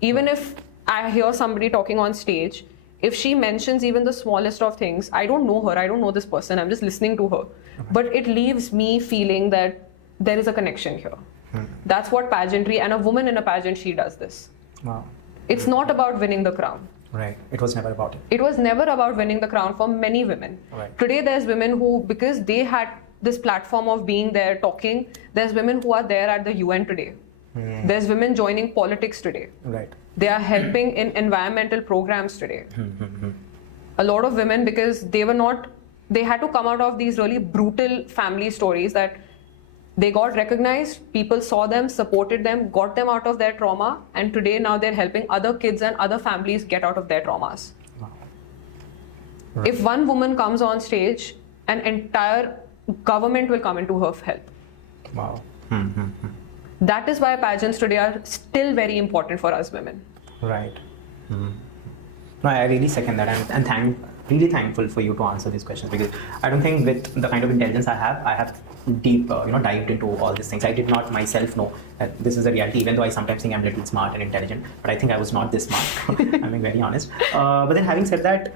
Even if I hear somebody talking on stage, if she mentions even the smallest of things, I don't know her, I don't know this person, I'm just listening to her. But it leaves me feeling that there is a connection here. That's what pageantry, and a woman in a pageant, she does this. Wow. It's not about winning the crown. Right. It was never about it. It was never about winning the crown for many women. Right. Today there's women who, because they had this platform of being there talking, there's women who are there at the UN today. There's women joining politics today. Right. They are helping in environmental programs today. A lot of women, because they were not they had to come out of these really brutal family stories that they got recognized, people saw them, supported them, got them out of their trauma, and today now they're helping other kids and other families get out of their traumas. Wow. If one woman comes on stage, an entire government will come into her help. Wow. That is why pageants today are still very important for us women. Right. No, I really second that, and really thankful for you to answer these questions, because I don't think with the kind of intelligence I have deep, dived into all these things. I did not myself know that this is the reality, even though I sometimes think I'm a little smart and intelligent, but I think I was not this smart. I'm being very honest. But then having said that,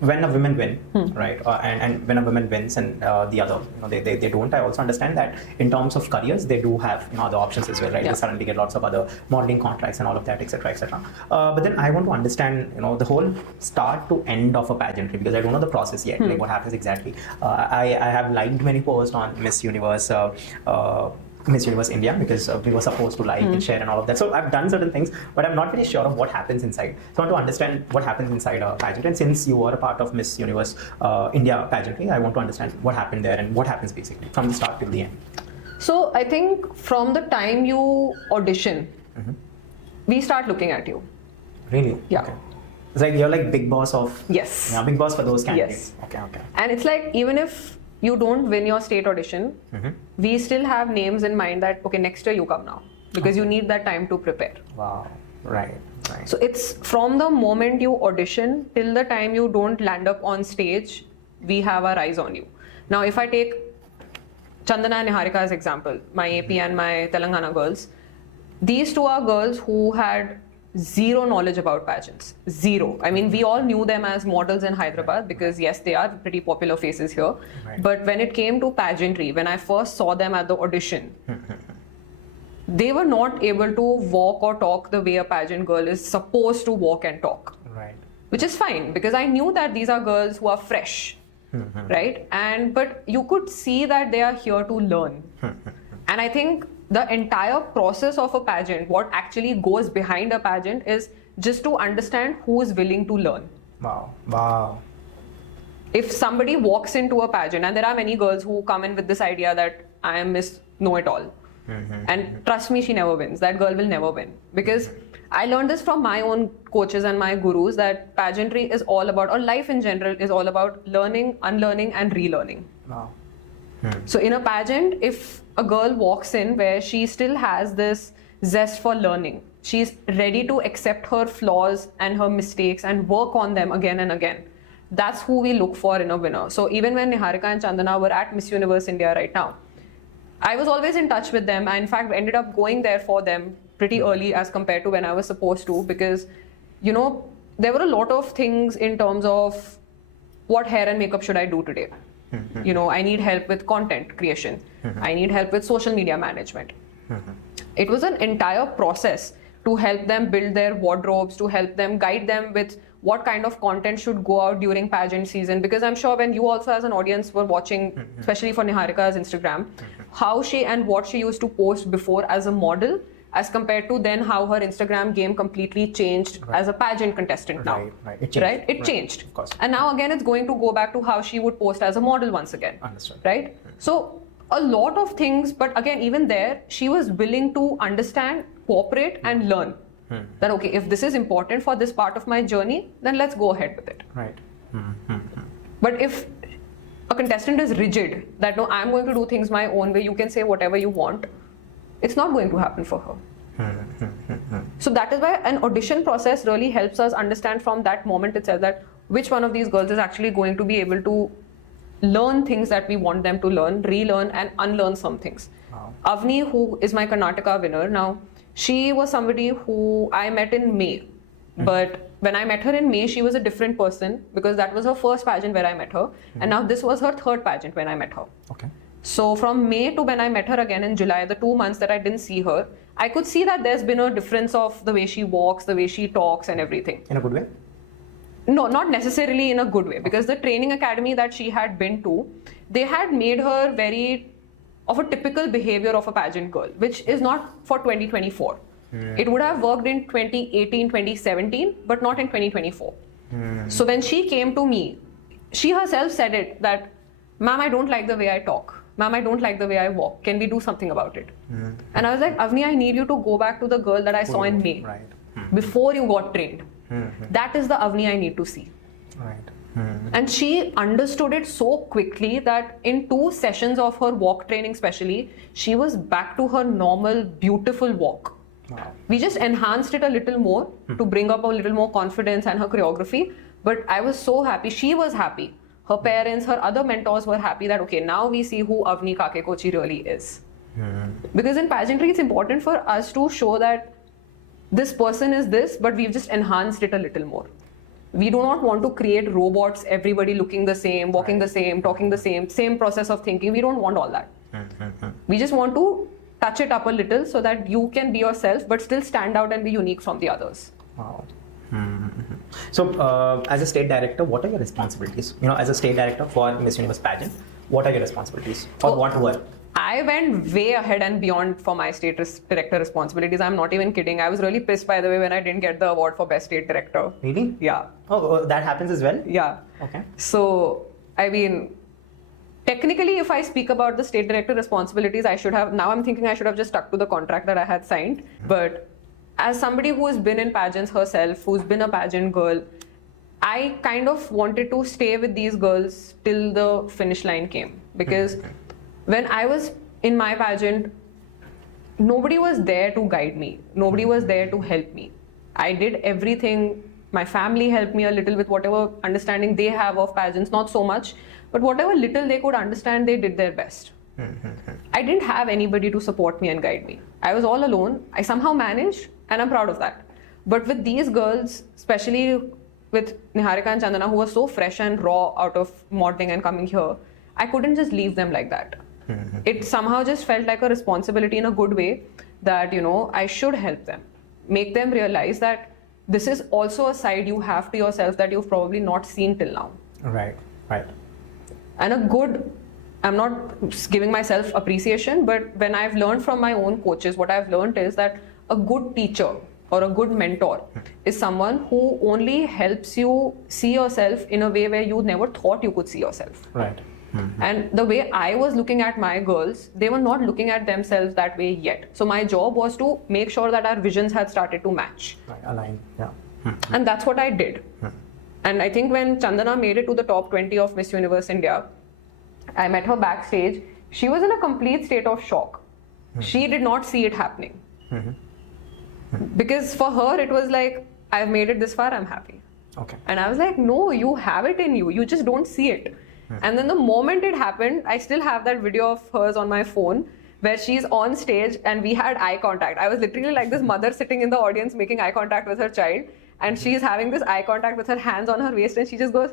when a woman win, right, and when a woman wins and the other, they don't, I also understand that in terms of careers, they do have, other options as well, right? Yeah. They suddenly get lots of other modeling contracts and all of that, etc., etc. But then I want to understand, the whole start to end of a pageantry, because I don't know the process yet, like what happens exactly. I have liked many posts on Miss Universe India, because we were supposed to like and share and all of that. So I've done certain things, but I'm not very sure of what happens inside. So I want to understand what happens inside a pageant. And since you were a part of Miss Universe India pageantry, I want to understand what happened there and what happens basically from the start till the end. So I think from the time you audition, we start looking at you. Really? Yeah. Okay. It's like you're like big boss of... Yes. Yeah, big boss for those candidates. Yes. Okay. And it's like, even if you don't win your state audition, we still have names in mind that, okay, next year you come now, because you need that time to prepare. Wow. Right. So it's from the moment you audition till the time you don't land up on stage, we have our eyes on you. Now, if I take Chandana and Niharika as example, my AP and my Telangana girls, these two are girls who had zero knowledge about pageants. Zero. I mean, we all knew them as models in Hyderabad because, yes, they are pretty popular faces here. Right. But when it came to pageantry, when I first saw them at the audition, they were not able to walk or talk the way a pageant girl is supposed to walk and talk. Right. Which is fine, because I knew that these are girls who are fresh, right? But you could see that they are here to learn. And I think the entire process of a pageant, what actually goes behind a pageant, is just to understand who is willing to learn. Wow. If somebody walks into a pageant, and there are many girls who come in with this idea that I am Miss Know-It-All, and trust me, she never wins. That girl will never win, because I learned this from my own coaches and my gurus, that pageantry is all about, or life in general is all about, learning, unlearning and relearning. Wow. So in a pageant, if a girl walks in where she still has this zest for learning, she's ready to accept her flaws and her mistakes and work on them again and again, that's who we look for in a winner. So even when Niharika and Chandana were at Miss Universe India right now, I was always in touch with them. I in fact ended up going there for them pretty early as compared to when I was supposed to, because there were a lot of things in terms of what hair and makeup should I do today. I need help with content creation. I need help with social media management. It was an entire process to help them build their wardrobes, to help them, guide them with what kind of content should go out during pageant season. Because I'm sure when you also as an audience were watching, especially for Niharika's Instagram, how she and what she used to post before as a model, as compared to then how her Instagram game completely changed as a pageant contestant now. Right. It changed. It changed. Of course. And now again, it's going to go back to how she would post as a model once again. Understood. Right? So a lot of things, but again, even there, she was willing to understand, cooperate and learn. That, okay, if this is important for this part of my journey, then let's go ahead with it. Right. But if a contestant is rigid, that no, I'm going to do things my own way, you can say whatever you want, it's not going to happen for her. So that is why an audition process really helps us understand from that moment itself that which one of these girls is actually going to be able to learn things that we want them to learn, relearn and unlearn some things. Wow. Avni, who is my Karnataka winner, now she was somebody who I met in May. But when I met her in May, she was a different person, because that was her first pageant where I met her. And now this was her third pageant when I met her. Okay. So from May to when I met her again in July, the 2 months that I didn't see her, I could see that there's been a difference of the way she walks, the way she talks and everything. In a good way? No, not necessarily in a good way, because the training academy that she had been to, they had made her very of a typical behavior of a pageant girl, which is not for 2024. It would have worked in 2018, 2017, but not in 2024. So when she came to me, she herself said it that, ma'am, I don't like the way I talk. Ma'am, I don't like the way I walk. Can we do something about it? And I was like, Avni, I need you to go back to the girl that I saw in May. Right. Before you got trained. That is the Avni I need to see. Right. And she understood it so quickly that in 2 sessions of her walk training especially, she was back to her normal, beautiful walk. Wow. We just enhanced it a little more to bring up a little more confidence and her choreography. But I was so happy. She was happy. Her parents, her other mentors were happy that, okay, now we see who Avni Kakekochi really is. Because in pageantry, it's important for us to show that this person is this, but we've just enhanced it a little more. We do not want to create robots, everybody looking the same, walking the same, talking the same process of thinking. We don't want all that. We just want to touch it up a little so that you can be yourself, but still stand out and be unique from the others. Wow. So, as a state director, what are your responsibilities? You know, as a state director for Miss Universe pageant, what are your responsibilities? Or what were? I went way ahead and beyond for my state director responsibilities. I'm not even kidding. I was really pissed, by the way, when I didn't get the award for best state director. Really? Yeah. Oh, that happens as well? Yeah. Okay. So, I mean, technically, if I speak about the state director responsibilities, now I'm thinking I should have just stuck to the contract that I had signed. But as somebody who has been in pageants herself, who's been a pageant girl, I kind of wanted to stay with these girls till the finish line came. Because when I was in my pageant, nobody was there to guide me. Nobody was there to help me. I did everything. My family helped me a little with whatever understanding they have of pageants, not so much, but whatever little they could understand, they did their best. I didn't have anybody to support me and guide me. I was all alone. I somehow managed, and I'm proud of that. But with these girls, especially with Niharika and Chandana, who were so fresh and raw out of modeling and coming here, I couldn't just leave them like that. It somehow just felt like a responsibility in a good way that, you know, I should help them. Make them realize that this is also a side you have to yourself that you've probably not seen till now. Right. And I'm not giving myself appreciation, but when I've learned from my own coaches, what I've learned is that a good teacher or a good mentor is someone who only helps you see yourself in a way where you never thought you could see yourself. Right. And the way I was looking at my girls, they were not looking at themselves that way yet. So my job was to make sure that our visions had started to match. Right. Align. Yeah. And that's what I did. And I think when Chandana made it to the top 20 of Miss Universe India, I met her backstage. She was in a complete state of shock. She did not see it happening. Because for her, it was like, I've made it this far, I'm happy. Okay. And I was like, no, you have it in you. You just don't see it. And then the moment it happened, I still have that video of hers on my phone where she's on stage and we had eye contact. I was literally like this mother sitting in the audience making eye contact with her child, and she's having this eye contact with her hands on her waist, and she just goes,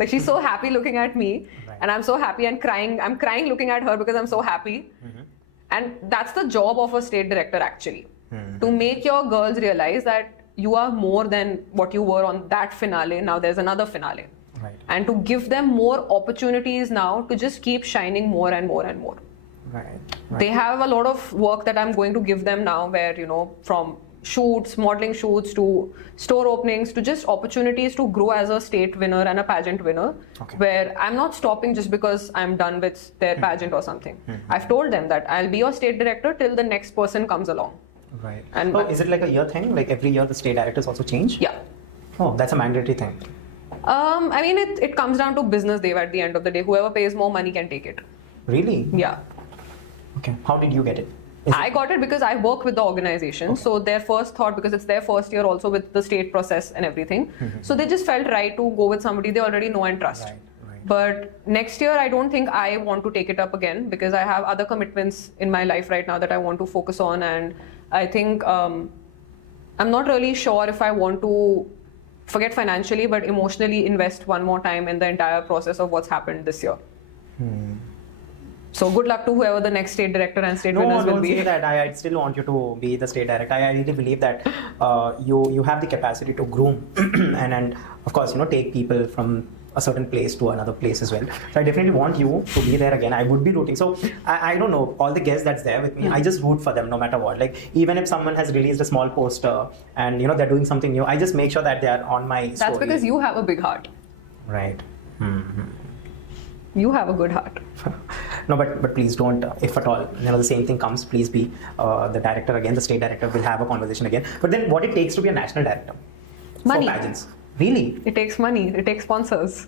like, she's so happy looking at me, and I'm so happy and crying. I'm crying looking at her because I'm so happy. And that's the job of a state director, actually, to make your girls realize that you are more than what you were on that finale. Now there's another finale. Right. And to give them more opportunities now to just keep shining more and more and more. Right. They have a lot of work that I'm going to give them now, where, you know, from shoots, modeling shoots, to store openings, to just opportunities to grow as a state winner and a pageant winner, where I'm not stopping just because I'm done with their pageant or something. I've told them that I'll be your state director till the next person comes along. Right. And is it like a year thing? Like every year the state directors also change? Yeah. Oh, that's a mandatory thing. I mean, it comes down to business, Dave, at the end of the day. Whoever pays more money can take it. Really? Yeah. Okay. How did you get it? I got it because I work with the organization. So their first thought, because it's their first year also with the state process and everything. So they just felt right to go with somebody they already know and trust. Right. But next year, I don't think I want to take it up again, because I have other commitments in my life right now that I want to focus on. And I think I'm not really sure if I want to forget financially, but emotionally invest one more time in the entire process of what's happened this year. So good luck to whoever the next state director and state winners will be. No, don't say that. I still want you to be the state director. I really believe that you have the capacity to groom and of course, you know, take people from a certain place to another place as well. So I definitely want you to be there again. I would be rooting. So I don't know, all the guests that's there with me, I just root for them no matter what. Like, even if someone has released a small poster and, you know, they're doing something new, I just make sure that they are on my story. That's because you have a big heart. Right. You have a good heart. No, but please don't. If at all, the same thing comes, please be the director again. The state director will have a conversation again. But then, what it takes to be a national director Money. for pageants? Really? It takes money. It takes sponsors.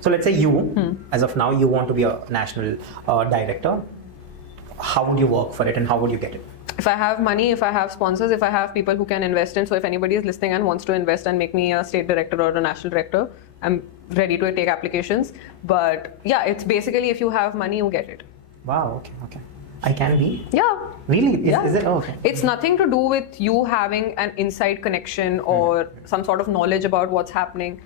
So let's say you, as of now, you want to be a national director. How would you work for it, and how would you get it? If I have money, if I have sponsors, if I have people who can invest in, so if anybody is listening and wants to invest and make me a state director or a national director, I'm ready to take applications. But yeah, it's basically if you have money, you get it. Wow, okay. I can be? Yeah. Really? Yeah. Is it? Oh, okay. It's nothing to do with you having an inside connection or some sort of knowledge about what's happening.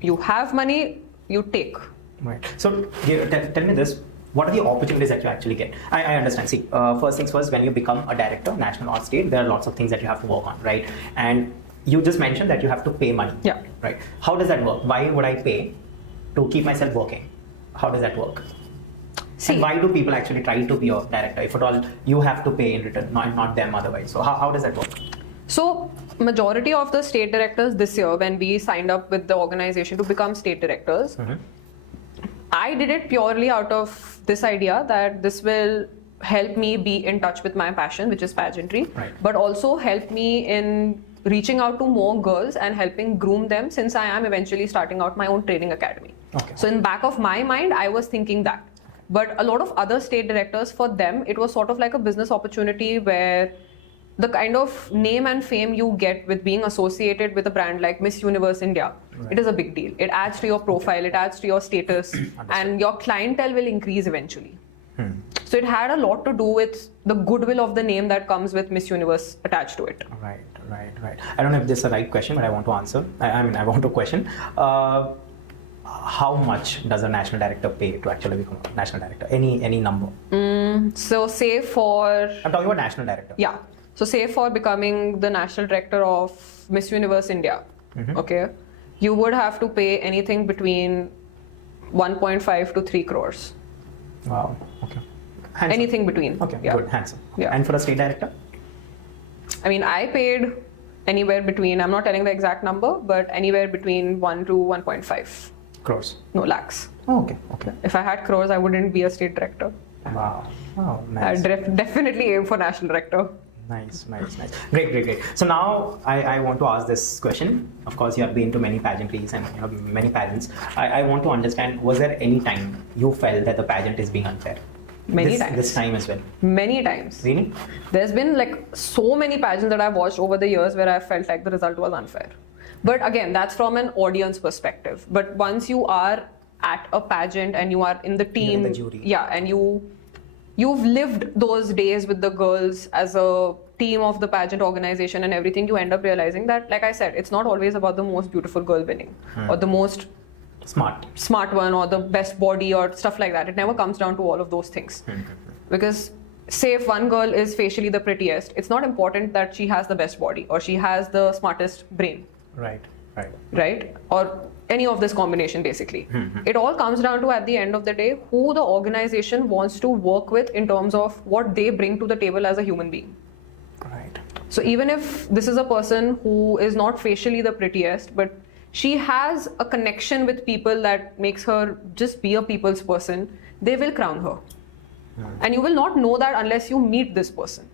You have money, you take. Right. So tell me this. What are the opportunities that you actually get? I understand. See, first things first, when you become a director, national or state, there are lots of things that you have to work on, right? And you just mentioned that you have to pay money. Yeah. Right. How does that work? Why would I pay to keep myself working? How does that work? See, and why do people actually try to be a director? If at all, you have to pay in return, not them otherwise. So how does that work? So majority of the state directors this year, when we signed up with the organization to become state directors, I did it purely out of this idea that this will help me be in touch with my passion, which is pageantry, right, but also help me in reaching out to more girls and helping groom them, since I am eventually starting out my own training academy. Okay. So in back of my mind, I was thinking that. But a lot of other state directors, for them, it was sort of like a business opportunity where the kind of name and fame you get with being associated with a brand like Miss Universe India, right, it is a big deal. It adds to your profile, it adds to your status, and your clientele will increase eventually. So it had a lot to do with the goodwill of the name that comes with Miss Universe attached to it. Right. I don't know if this is the right question, but I want to answer. I want to question. How much does a national director pay to actually become a national director? Any number? So say for... I'm talking about national director. Yeah. So say for becoming the national director of Miss Universe India, okay, you would have to pay anything between 1.5 to 3 crores. Wow. Okay. Handsome. Anything between. Okay. Yeah. Good. Handsome. Okay. Yeah. And for a state director? I mean, I paid anywhere between, I'm not telling the exact number, but anywhere between 1 to 1.5. Crores. No, lakhs. Oh, okay. If I had crores, I wouldn't be a state director. Wow. Oh, nice. I'd definitely aim for national director. Nice. Great. So now I want to ask this question. Of course, you have been to many pageantries and many pageants. I want to understand, was there any time you felt that the pageant is being unfair? Many times. This time as well? Many times. Really? There's been like so many pageants that I've watched over the years where I felt like the result was unfair. But again, that's from an audience perspective. But once you are at a pageant and you are in the team, in the jury. yeah, and you've lived those days with the girls as a team of the pageant organization and everything, you end up realizing that, like I said, it's not always about the most beautiful girl winning or the most smart one or the best body or stuff like that. It never comes down to all of those things. Because say if one girl is facially the prettiest, it's not important that she has the best body or she has the smartest brain. Right? Or any of this combination, basically. It all comes down to, at the end of the day, who the organization wants to work with in terms of what they bring to the table as a human being. Right. So even if this is a person who is not facially the prettiest, but she has a connection with people that makes her just be a people's person, they will crown her. And you will not know that unless you meet this person.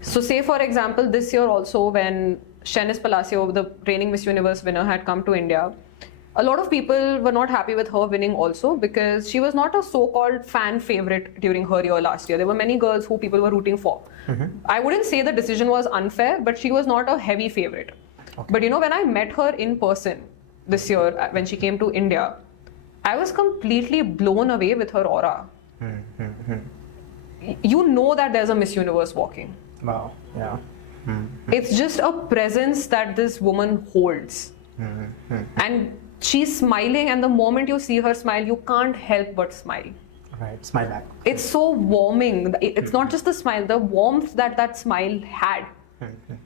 So say, for example, this year also, when Shanice Palacio, the reigning Miss Universe winner, had come to India, a lot of people were not happy with her winning also because she was not a so-called fan favorite during her year last year. There were many girls who people were rooting for. I wouldn't say the decision was unfair, but she was not a heavy favorite. But when I met her in person this year, when she came to India, I was completely blown away with her aura. You know that there's a Miss Universe walking. Wow. Yeah. It's just a presence that this woman holds. And she's smiling, and the moment you see her smile, you can't help but smile. Right. Smile back. It's so warming. It's not just the smile, the warmth that smile had.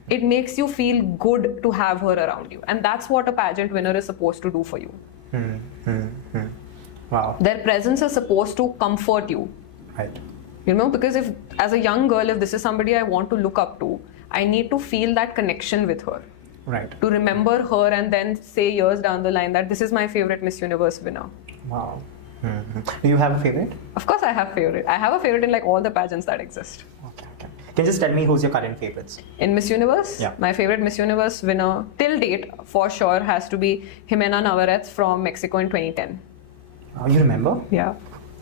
It makes you feel good to have her around you. And that's what a pageant winner is supposed to do for you. Wow. Their presence is supposed to comfort you. Right. Because if, as a young girl, if this is somebody I want to look up to, I need to feel that connection with her. Right. to remember her and then say years down the line that this is my favorite Miss Universe winner. Wow. Do you have a favorite? Of course I have favorite. I have a favorite in like all the pageants that exist. Okay. Can you just tell me who's your current favorites? In Miss Universe, Yeah. my favorite Miss Universe winner till date for sure has to be Jimena Navarrete from Mexico in 2010. Oh, you remember? Yeah.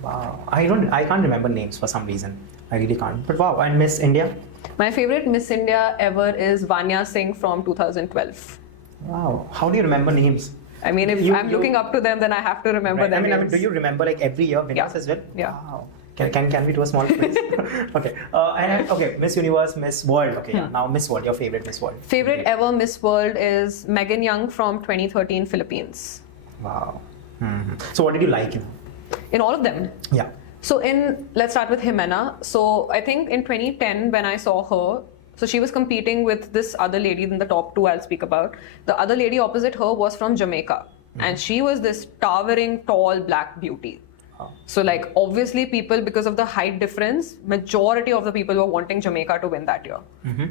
Wow. I can't remember names for some reason. I really can't. But wow. And Miss India? My favorite Miss India ever is Vanya Singh from 2012. Wow. How do you remember names? I mean, if I'm looking up to them, then I have to remember Right. their I mean, names. do you remember like every year winners Yeah. as well? Yeah. Wow. Can we do a small quiz? Okay. Okay. Miss Universe, Miss World. Okay. Yeah. Now Miss World. Your favorite Miss World. Favorite ever Miss World is Megan Young from 2013 Philippines. Wow. So what did you like? In all of them. Yeah. So let's start with Jimena. So I think in 2010 when I saw her, so she was competing with this other lady in the top two I'll speak about. The other lady opposite her was from Jamaica. And she was this towering, tall black beauty. So like obviously people, because of the height difference, majority of the people were wanting Jamaica to win that year.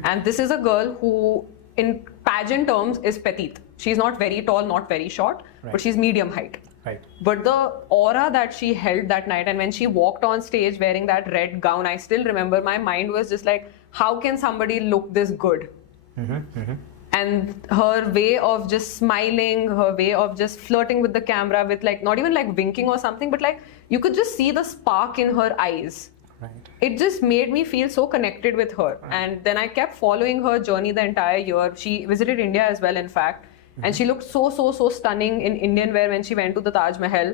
And this is a girl who in pageant terms is petite. She's not very tall, not very short, but she's medium height. Right. But the aura that she held that night, and when she walked on stage wearing that red gown, I still remember my mind was just like, how can somebody look this good? And her way of just smiling, her way of just flirting with the camera with like, not even like winking or something, but like you could just see the spark in her eyes. Right. It just made me feel so connected with her. And then I kept following her journey the entire year. She visited India as well, in fact. And she looked so stunning in Indian wear when she went to the Taj Mahal.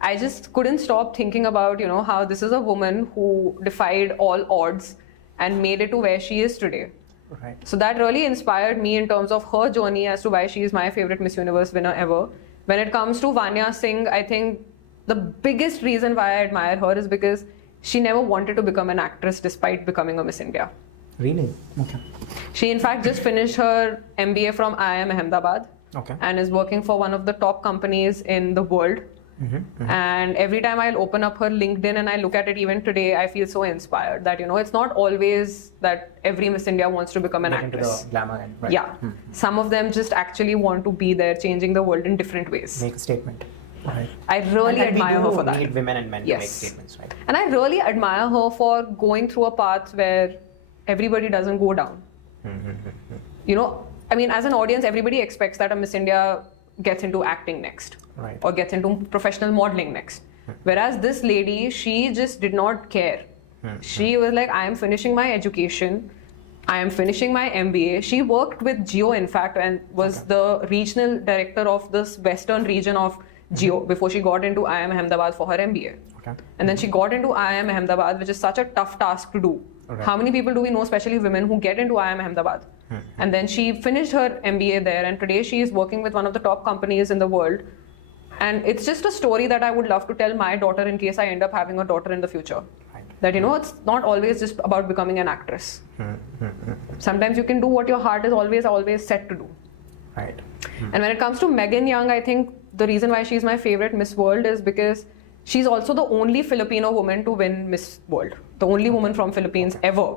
I just couldn't stop thinking about, how this is a woman who defied all odds and made it to where she is today. Right. So that really inspired me in terms of her journey as to why she is my favorite Miss Universe winner ever. When it comes to Vanya Singh, I think the biggest reason why I admire her is because she never wanted to become an actress despite becoming a Miss India. Really? Okay. She in fact just finished her MBA from IIM Ahmedabad. Okay. And is working for one of the top companies in the world. And every time I'll open up her LinkedIn and I look at it even today, I feel so inspired that, it's not always that every Miss India wants to become an Get actress. into the glamour end. Right. Yeah. Some of them just actually want to be there, changing the world in different ways. Make a statement. Right. I really admire her for that. We need women and men to Yes. make statements, right? And I really admire her for going through a path where everybody doesn't go down. I mean, as an audience, everybody expects that a Miss India gets into acting next. Right. Or gets into professional modeling next. Whereas this lady, she just did not care. She was like, I am finishing my education. I am finishing my MBA. She worked with Geo, in fact, and was the regional director of this western region of Geo before she got into IIM Ahmedabad for her MBA. Okay. And then she got into IIM Ahmedabad, which is such a tough task to do. Right. How many people do we know, especially women, who get into IIM Ahmedabad? And then she finished her MBA there, and today she is working with one of the top companies in the world. And it's just a story that I would love to tell my daughter in case I end up having a daughter in the future. Right. That, it's not always just about becoming an actress. Sometimes you can do what your heart is always set to do. Right. And when it comes to Megan Young, I think the reason why she's my favorite Miss World is because she's also the only Filipino woman to win Miss World. The only woman from Philippines ever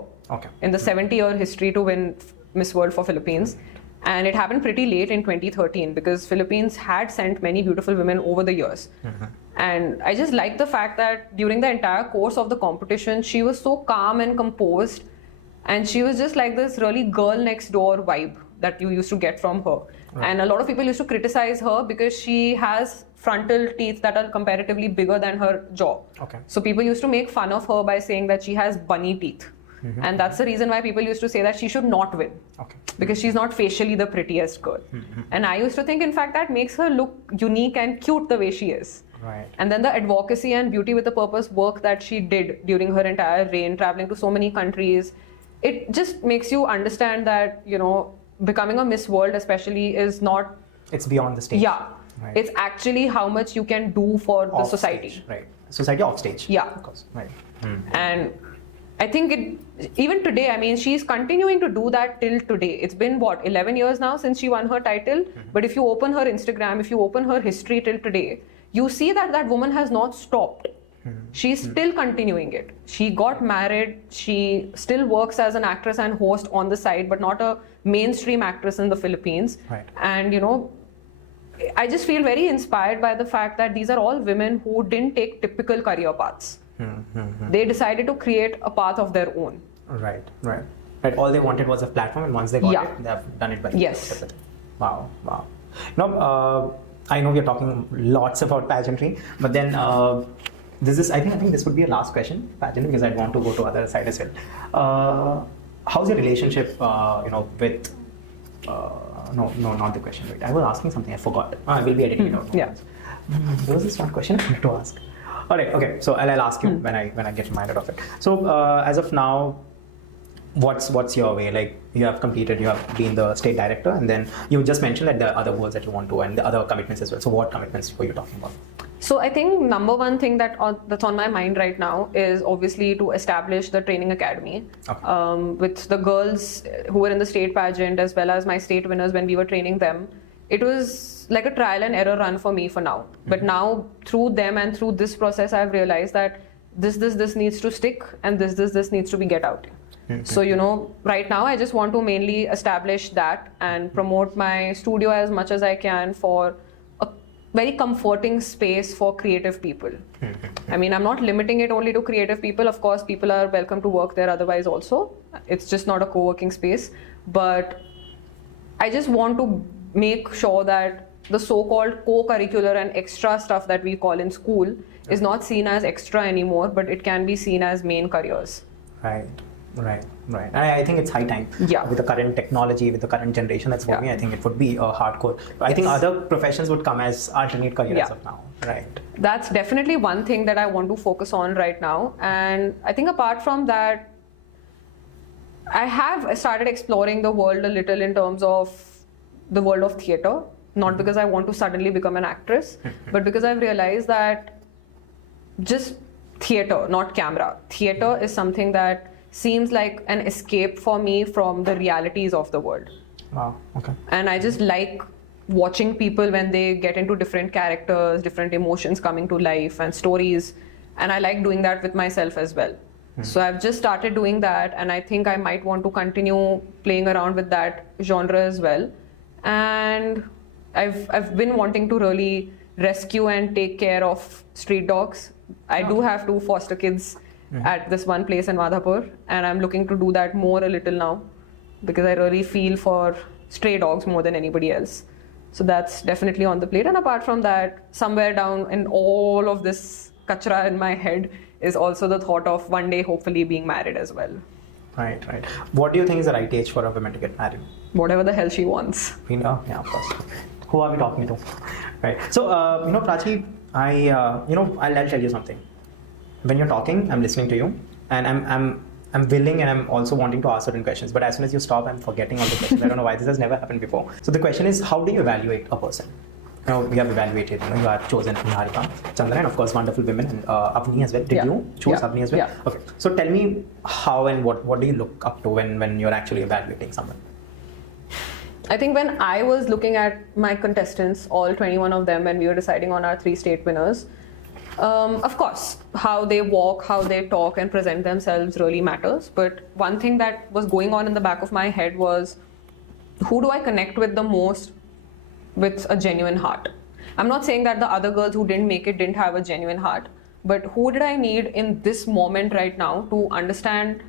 in the 70-year history to win Miss World for Philippines. And it happened pretty late in 2013 because Philippines had sent many beautiful women over the years. And I just like the fact that during the entire course of the competition, she was so calm and composed. And she was just like this really girl next door vibe that you used to get from her. And a lot of people used to criticize her because she has frontal teeth that are comparatively bigger than her jaw. So people used to make fun of her by saying that she has bunny teeth. And that's the reason why people used to say that she should not win. Because she's not facially the prettiest girl. And I used to think, in fact, that makes her look unique and cute the way she is. Right. And then the advocacy and beauty with a purpose work that she did during her entire reign, traveling to so many countries, it just makes you understand that, becoming a Miss World especially is not... It's beyond the stage. Yeah. Right. It's actually how much you can do for the society. Stage. Right. Society off stage. Yeah. Of course. Right. And I think even today, I mean, she's continuing to do that till today. It's been 11 years now since she won her title. But if you open her Instagram, if you open her history till today, you see that that woman has not stopped. She's still continuing it. She got married. She still works as an actress and host on the side, but not a mainstream actress in the Philippines. Right. And I just feel very inspired by the fact that these are all women who didn't take typical career paths. They decided to create a path of their own. Right. All they wanted was a platform, and once they got it, they have done it by Yes. Wow. Now, I know we are talking lots about pageantry, but then this is, I think this would be a last question, pageantry, because I want to go to other side as well. How's your relationship, with? No, not the question. Wait, I was asking something. I forgot. I will be editing it out. Yeah. There was this one question I wanted to ask. All right. Okay. So I'll ask you when I get reminded of it. So as of now, what's your way? Like, you have been the state director, and then you just mentioned that there are other goals that you want to, and the other commitments as well. So what commitments were you talking about? So I think number one thing that's on my mind right now is obviously to establish the training academy. Okay. With the girls who were in the state pageant as well as my state winners when we were training them. It was like a trial and error run for me for now. But now through them and through this process, I've realized that this needs to stick, and this needs to be get out. So, right now I just want to mainly establish that and promote my studio as much as I can for a very comforting space for creative people. I mean, I'm not limiting it only to creative people. Of course, people are welcome to work there otherwise also. It's just not a co-working space. But I just want to make sure that the so-called co-curricular and extra stuff that we call in school is not seen as extra anymore, but it can be seen as main careers. Right. I think it's high time. Yeah. With the current technology, with the current generation that's forming, I think it would be a hardcore. I think other professions would come as alternate careers as of now. Right. That's definitely one thing that I want to focus on right now. And I think apart from that, I have started exploring the world a little in terms of the world of theatre. Not because I want to suddenly become an actress, but because I've realized that just theatre, not camera. Theatre is something that seems like an escape for me from the realities of the world. Wow. Okay. And I just like watching people when they get into different characters, different emotions coming to life and stories. And I like doing that with myself as well. So I've just started doing that, and I think I might want to continue playing around with that genre as well. And I've been wanting to really rescue and take care of street dogs. I do have 2 foster kids at this one place in Madhapur, and I'm looking to do that more a little now because I really feel for stray dogs more than anybody else. So that's definitely on the plate. And apart from that, somewhere down in all of this kachra in my head is also the thought of one day hopefully being married as well. Right. What do you think is the right age for a woman to get married? Whatever the hell she wants. Yeah, of course. Who are we talking to? Right. So, Praachi, I'll tell you something. When you're talking, I'm listening to you, and I'm willing, and I'm also wanting to ask certain questions. But as soon as you stop, I'm forgetting all the questions. I don't know why. This has never happened before. So the question is, how do you evaluate a person? We have evaluated. You have chosen Niharika, Chandra, and of course, wonderful women, and Avni as well. Did you choose Avni as well? Yeah. Okay. So tell me how and what do you look up to when you're actually evaluating someone? I think when I was looking at my contestants, all 21 of them, when we were deciding on our 3 state winners, of course, how they walk, how they talk and present themselves really matters. But one thing that was going on in the back of my head was, who do I connect with the most with a genuine heart? I'm not saying that the other girls who didn't make it didn't have a genuine heart, but who did I need in this moment right now to understand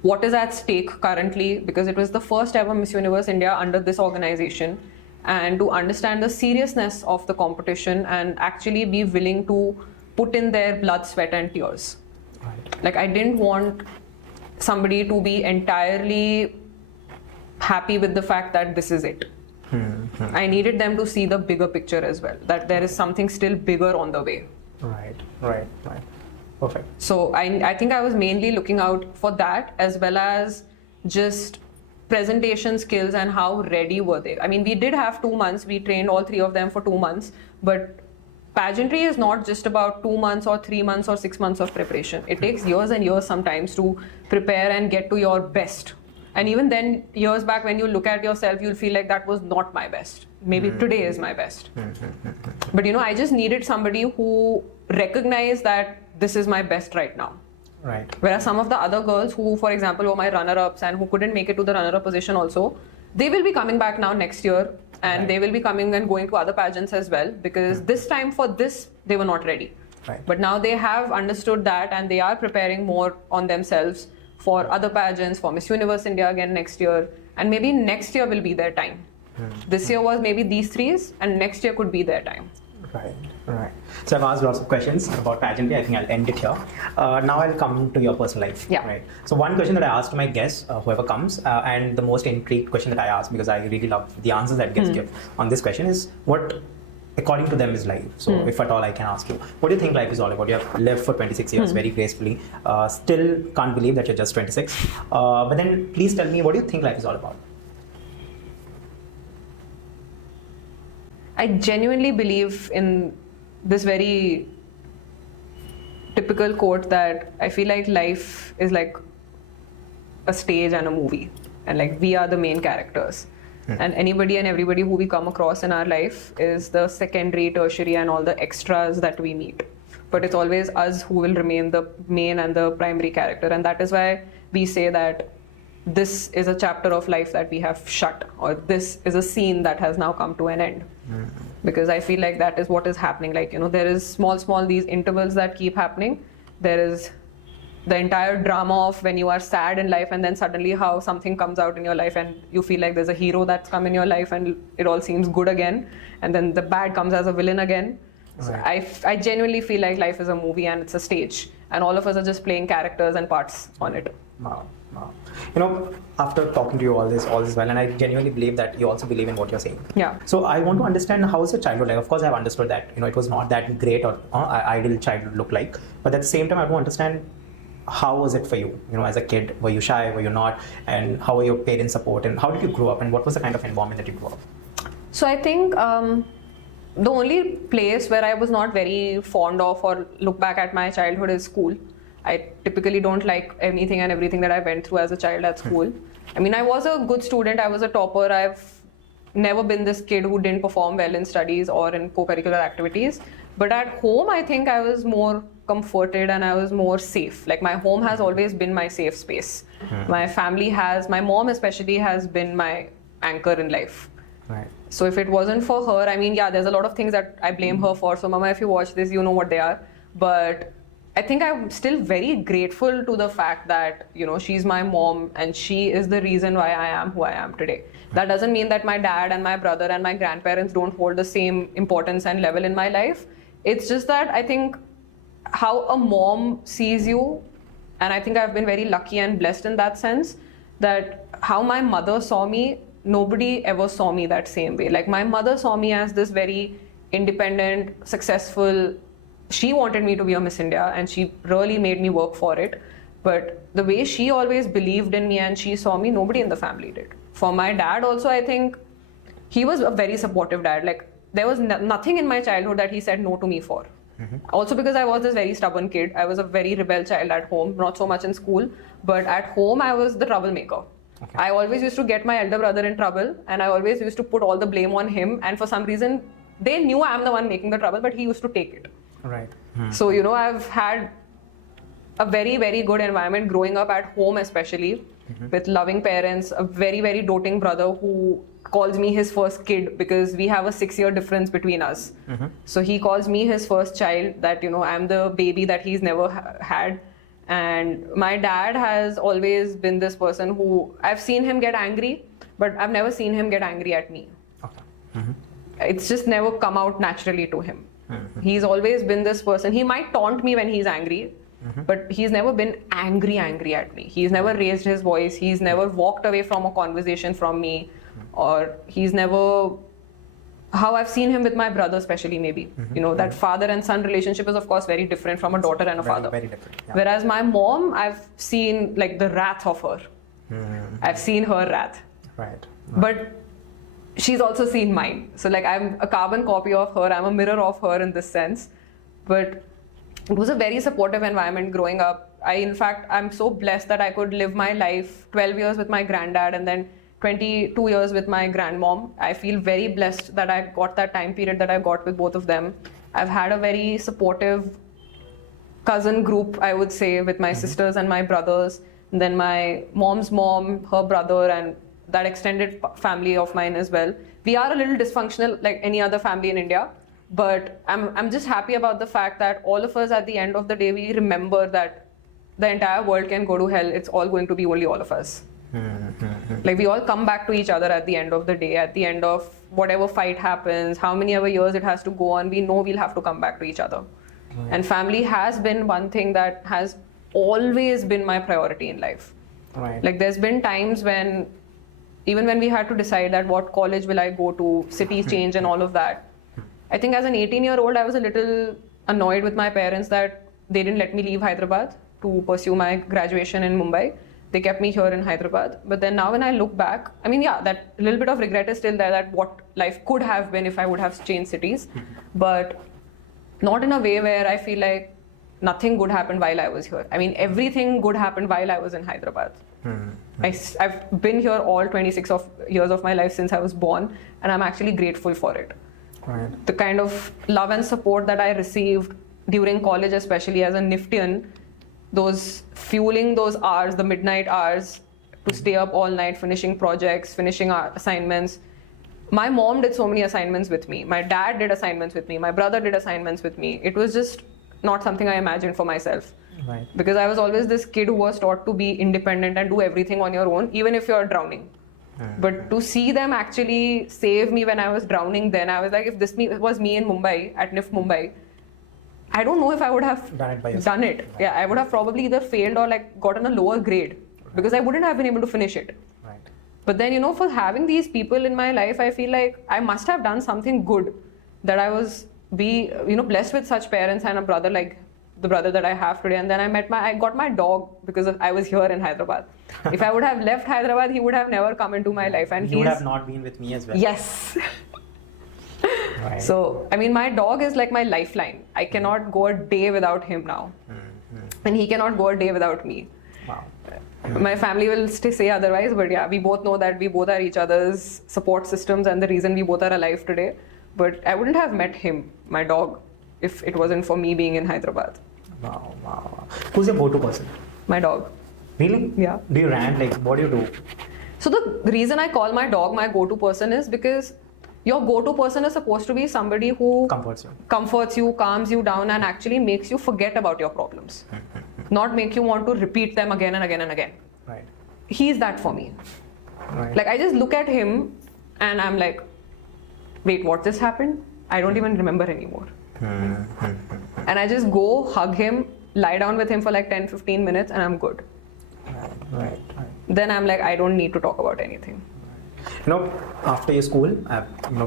what is at stake currently, because it was the first ever Miss Universe India under this organization, and to understand the seriousness of the competition and actually be willing to put in their blood, sweat and tears. Right. Like, I didn't want somebody to be entirely happy with the fact that this is it. I needed them to see the bigger picture as well, that there is something still bigger on the way. Right. Perfect. So I think I was mainly looking out for that, as well as just presentation skills and how ready were they. I mean, we did have 2 months. We trained all 3 of them for 2 months. But pageantry is not just about 2 months or 3 months or 6 months of preparation. It takes years and years sometimes to prepare and get to your best. And even then, years back, when you look at yourself, you'll feel like that was not my best. Maybe today is my best. But I just needed somebody who recognized that this is my best right now. Right. Whereas some of the other girls who, for example, were my runner-ups and who couldn't make it to the runner-up position also, They will be coming back now next year, and Right. they will be coming and going to other pageants as well, because this time for this, they were not ready. Right. But now they have understood that, and they are preparing more on themselves for other pageants, for Miss Universe India again next year, and maybe next year will be their time. This year was maybe these threes, and next year could be their time. Right, right. So I've asked lots of questions about pageantry. I think I'll end it here. Now I'll come to your personal life. Yeah. Right. So one question that I asked my guests, whoever comes, and the most intrigued question that I ask, because I really love the answers that guests give on this question, is what, according to them, is life. So if at all I can ask you, what do you think life is all about? You have lived for 26 years very gracefully. Still can't believe that you're just 26. But then please tell me, what do you think life is all about? I genuinely believe in this very typical quote that I feel like life is like a stage and a movie, and like we are the main characters. And anybody and everybody who we come across in our life is the secondary, tertiary, and all the extras that we meet. But it's always us who will remain the main and the primary character. And that is why we say that this is a chapter of life that we have shut, or this is a scene that has now come to an end. Because I feel like that is what is happening. Like, there is small these intervals that keep happening. There is the entire drama of when you are sad in life, and then suddenly how something comes out in your life and you feel like there's a hero that's come in your life and it all seems good again, and then the bad comes as a villain again. So I genuinely feel like life is a movie and it's a stage, and all of us are just playing characters and parts on it. Wow. After talking to you all this while, and I genuinely believe that you also believe in what you're saying. Yeah. So I want to understand, how was your childhood like? Of course, I've understood that it was not that great or ideal childhood look like, but at the same time, I want to understand, how was it for you? As a kid, were you shy? Were you not? And how were your parents' support? And how did you grow up? And what was the kind of environment that you grew up? So I think the only place where I was not very fond of or look back at my childhood is school. I typically don't like anything and everything that I went through as a child at school. I mean, I was a good student. I was a topper. I've never been this kid who didn't perform well in studies or in co-curricular activities. But at home, I think I was more comforted and I was more safe. Like, my home has always been my safe space. My family my mom especially has been my anchor in life. Right. So if it wasn't for her, I mean, yeah, there's a lot of things that I blame her for. So Mama, if you watch this, you know what they are. But I think I'm still very grateful to the fact that, she's my mom and she is the reason why I am who I am today. That doesn't mean that my dad and my brother and my grandparents don't hold the same importance and level in my life. It's just that I think how a mom sees you, and I think I've been very lucky and blessed in that sense, that how my mother saw me, nobody ever saw me that same way. Like, my mother saw me as this very independent, successful. She wanted me to be a Miss India and she really made me work for it. But the way she always believed in me and she saw me, nobody in the family did. For my dad also, I think he was a very supportive dad. Like, there was nothing in my childhood that he said no to me for. Also because I was this very stubborn kid. I was a very rebel child at home, not so much in school. But at home, I was the troublemaker. Okay. I always used to get my elder brother in trouble and I always used to put all the blame on him. And for some reason, they knew I'm the one making the trouble, but he used to take it. Right. So, I've had a very, very good environment growing up at home, especially with loving parents, a very, very doting brother who calls me his first kid because we have a 6-year difference between us. So he calls me his first child, that, I'm the baby that he's never had. And my dad has always been this person who, I've seen him get angry, but I've never seen him get angry at me. Okay. It's just never come out naturally to him. He's always been this person. He might taunt me when he's angry, but he's never been angry at me. He's never raised his voice. He's never walked away from a conversation from me, or he's never, how I've seen him with my brother especially, maybe. That father and son relationship is of course very different from a daughter and a father. Very different. Yeah. Whereas my mom, I've seen like the wrath of her. I've seen her wrath. Right. But she's also seen mine. So like, I'm a carbon copy of her. I'm a mirror of her in this sense. But it was a very supportive environment growing up. In fact, I'm so blessed that I could live my life 12 years with my granddad and then 22 years with my grandmom. I feel very blessed that I got that time period that I got with both of them. I've had a very supportive cousin group, I would say, with my sisters and my brothers. And then my mom's mom, her brother, and that extended family of mine as well. We are a little dysfunctional like any other family in India, but I'm just happy about the fact that all of us at the end of the day, we remember that the entire world can go to hell. It's all going to be only all of us. Like we all come back to each other at the end of the day, at the end of whatever fight happens, how many ever years it has to go on, we know we'll have to come back to each other. And family has been one thing that has always been my priority in life. Like there's been times when, even when we had to decide that what college will I go to, city change and all of that. I think as an 18-year-old, I was a little annoyed with my parents that they didn't let me leave Hyderabad to pursue my graduation in Mumbai. They kept me here in Hyderabad. But then now when I look back, I mean, yeah, that little bit of regret is still there, that what life could have been if I would have changed cities. But not in a way where I feel like nothing good happened while I was here. I mean, everything good happened while I was in Hyderabad. I've been here all 26 years of my life since I was born, and I'm actually grateful for it. The kind of love and support that I received during college, especially as a Niftian, those fueling those hours, the midnight hours, to stay up all night, finishing projects, finishing assignments. My mom did so many assignments with me. My dad did assignments with me. My brother did assignments with me. It was just not something I imagined for myself. Because I was always this kid who was taught to be independent and do everything on your own, even if you're drowning. But to see them actually save me when I was drowning, then I was like, if this was me in Mumbai, at NIF Mumbai, I don't know if I would have done it. Yeah, I would have probably either failed or like gotten a lower grade because I wouldn't have been able to finish it. But then, you know, for having these people in my life, I feel like I must have done something good, that I was blessed with such parents and a brother like the brother that I have today. And then I got my dog because I was here in Hyderabad. If I would have left Hyderabad, he would have never come into my life. And he would have not been with me as well. Yes. So, I mean, my dog is like my lifeline. I cannot go a day without him now. And he cannot go a day without me. Wow. My family will say otherwise, but yeah, we both know that we both are each other's support systems and the reason we both are alive today. But I wouldn't have met him, my dog, if it wasn't for me being in Hyderabad. Wow. Who's your go-to person? My dog. Really? Yeah. Do you rant? Like, what do you do? So the reason I call my dog my go-to person is because your go-to person is supposed to be somebody who comforts you, calms you down, and actually makes you forget about your problems. Not make you want to repeat them again and again and again. He's that for me. Like, I just look at him and I'm like, wait, what just happened? I don't even remember anymore. And I just go hug him, lie down with him for like 10-15 minutes, and I'm good. Then I'm like, I don't need to talk about anything. You know, after your school,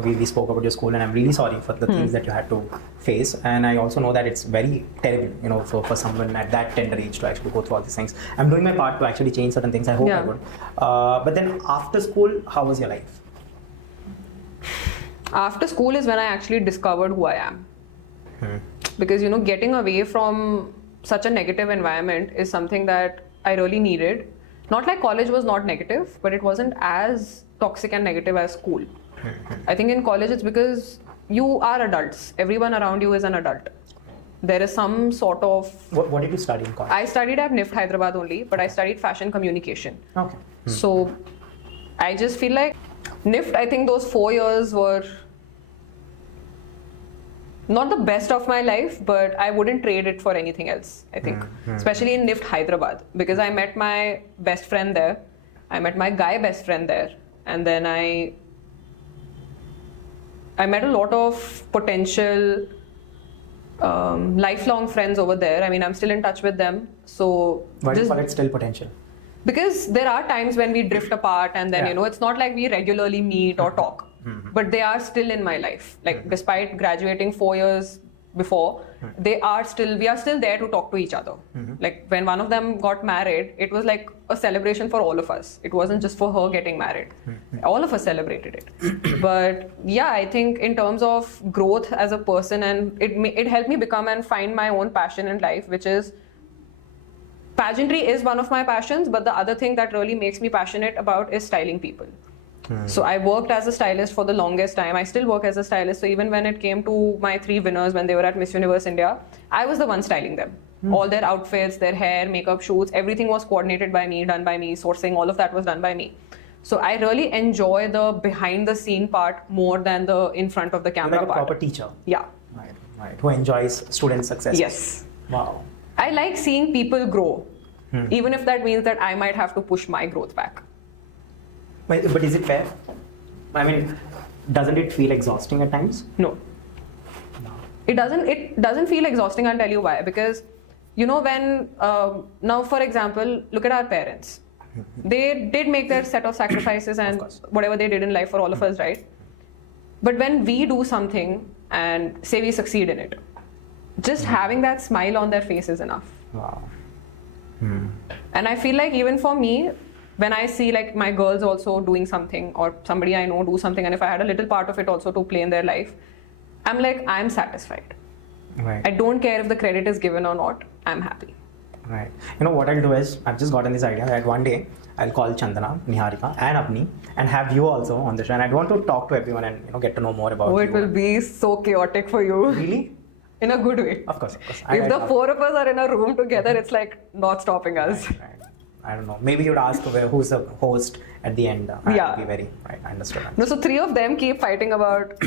we spoke about your school, and I'm really sorry for the things that you had to face. And I also know that it's very terrible, for someone at that tender age to actually go through all these things. I'm doing my part to actually change certain things. I hope I would. But then after school, how was your life? After school is when I actually discovered who I am. Because, getting away from such a negative environment is something that I really needed. Not like college was not negative, but it wasn't as toxic and negative as school. I think in college it's because you are adults. Everyone around you is an adult. There is some sort of... What did you study in college? I studied at NIFT Hyderabad only, but I studied fashion communication. Okay. So I just feel like NIFT, I think those 4 years were not the best of my life, but I wouldn't trade it for anything else, I think. Especially in NIFT Hyderabad, because I met my best friend there. I met my guy best friend there. And then I met a lot of potential lifelong friends over there. I mean, I'm still in touch with them. So why do you call it still potential? Because there are times when we drift apart, and then, it's not like we regularly meet or talk. But they are still in my life. Like, despite graduating 4 years before, we are still there to talk to each other. Like, when one of them got married, it was like a celebration for all of us. It wasn't just for her getting married. All of us celebrated it. But yeah, I think in terms of growth as a person, and it helped me become and find my own passion in life, which is pageantry is one of my passions, but the other thing that really makes me passionate about is styling people. So I worked as a stylist for the longest time. I still work as a stylist. So even when it came to my 3 winners when they were at Miss Universe India, I was the one styling them. All their outfits, their hair, makeup, shoots, everything was coordinated by me, done by me, sourcing, all of that was done by me. So I really enjoy the behind the scene part more than the in front of the camera Like a part. proper teacher. Yeah. Right. Who enjoys student success. Yes. Wow. I like seeing people grow, even if that means that I might have to push my growth back. But is it fair? I mean, doesn't it feel exhausting at times? No. It doesn't feel exhausting. I'll tell you why. Because, you know, when now, for example, look at our parents. They did make their set of sacrifices and whatever they did in life for all of us, right? But when we do something and say we succeed in it, just having that smile on their face is enough. Wow. And I feel like even for me, when I see like my girls also doing something or somebody I know do something, and if I had a little part of it also to play in their life, I'm like, I'm satisfied. Right. I don't care if the credit is given or not. I'm happy. Right. You know what I'll do is, I've just gotten this idea that one day I'll call Chandana, Niharika, and Apni, and have you also on the show. And I'd want to talk to everyone and get to know more about you. Oh, it will be so chaotic for you. Really? In a good way. Of course. If the four of us are in a room together, it's like not stopping us. Right. I don't know. Maybe you'd ask who's the host at the end. Yeah. I'd be very right. I understood. No, so three of them keep fighting about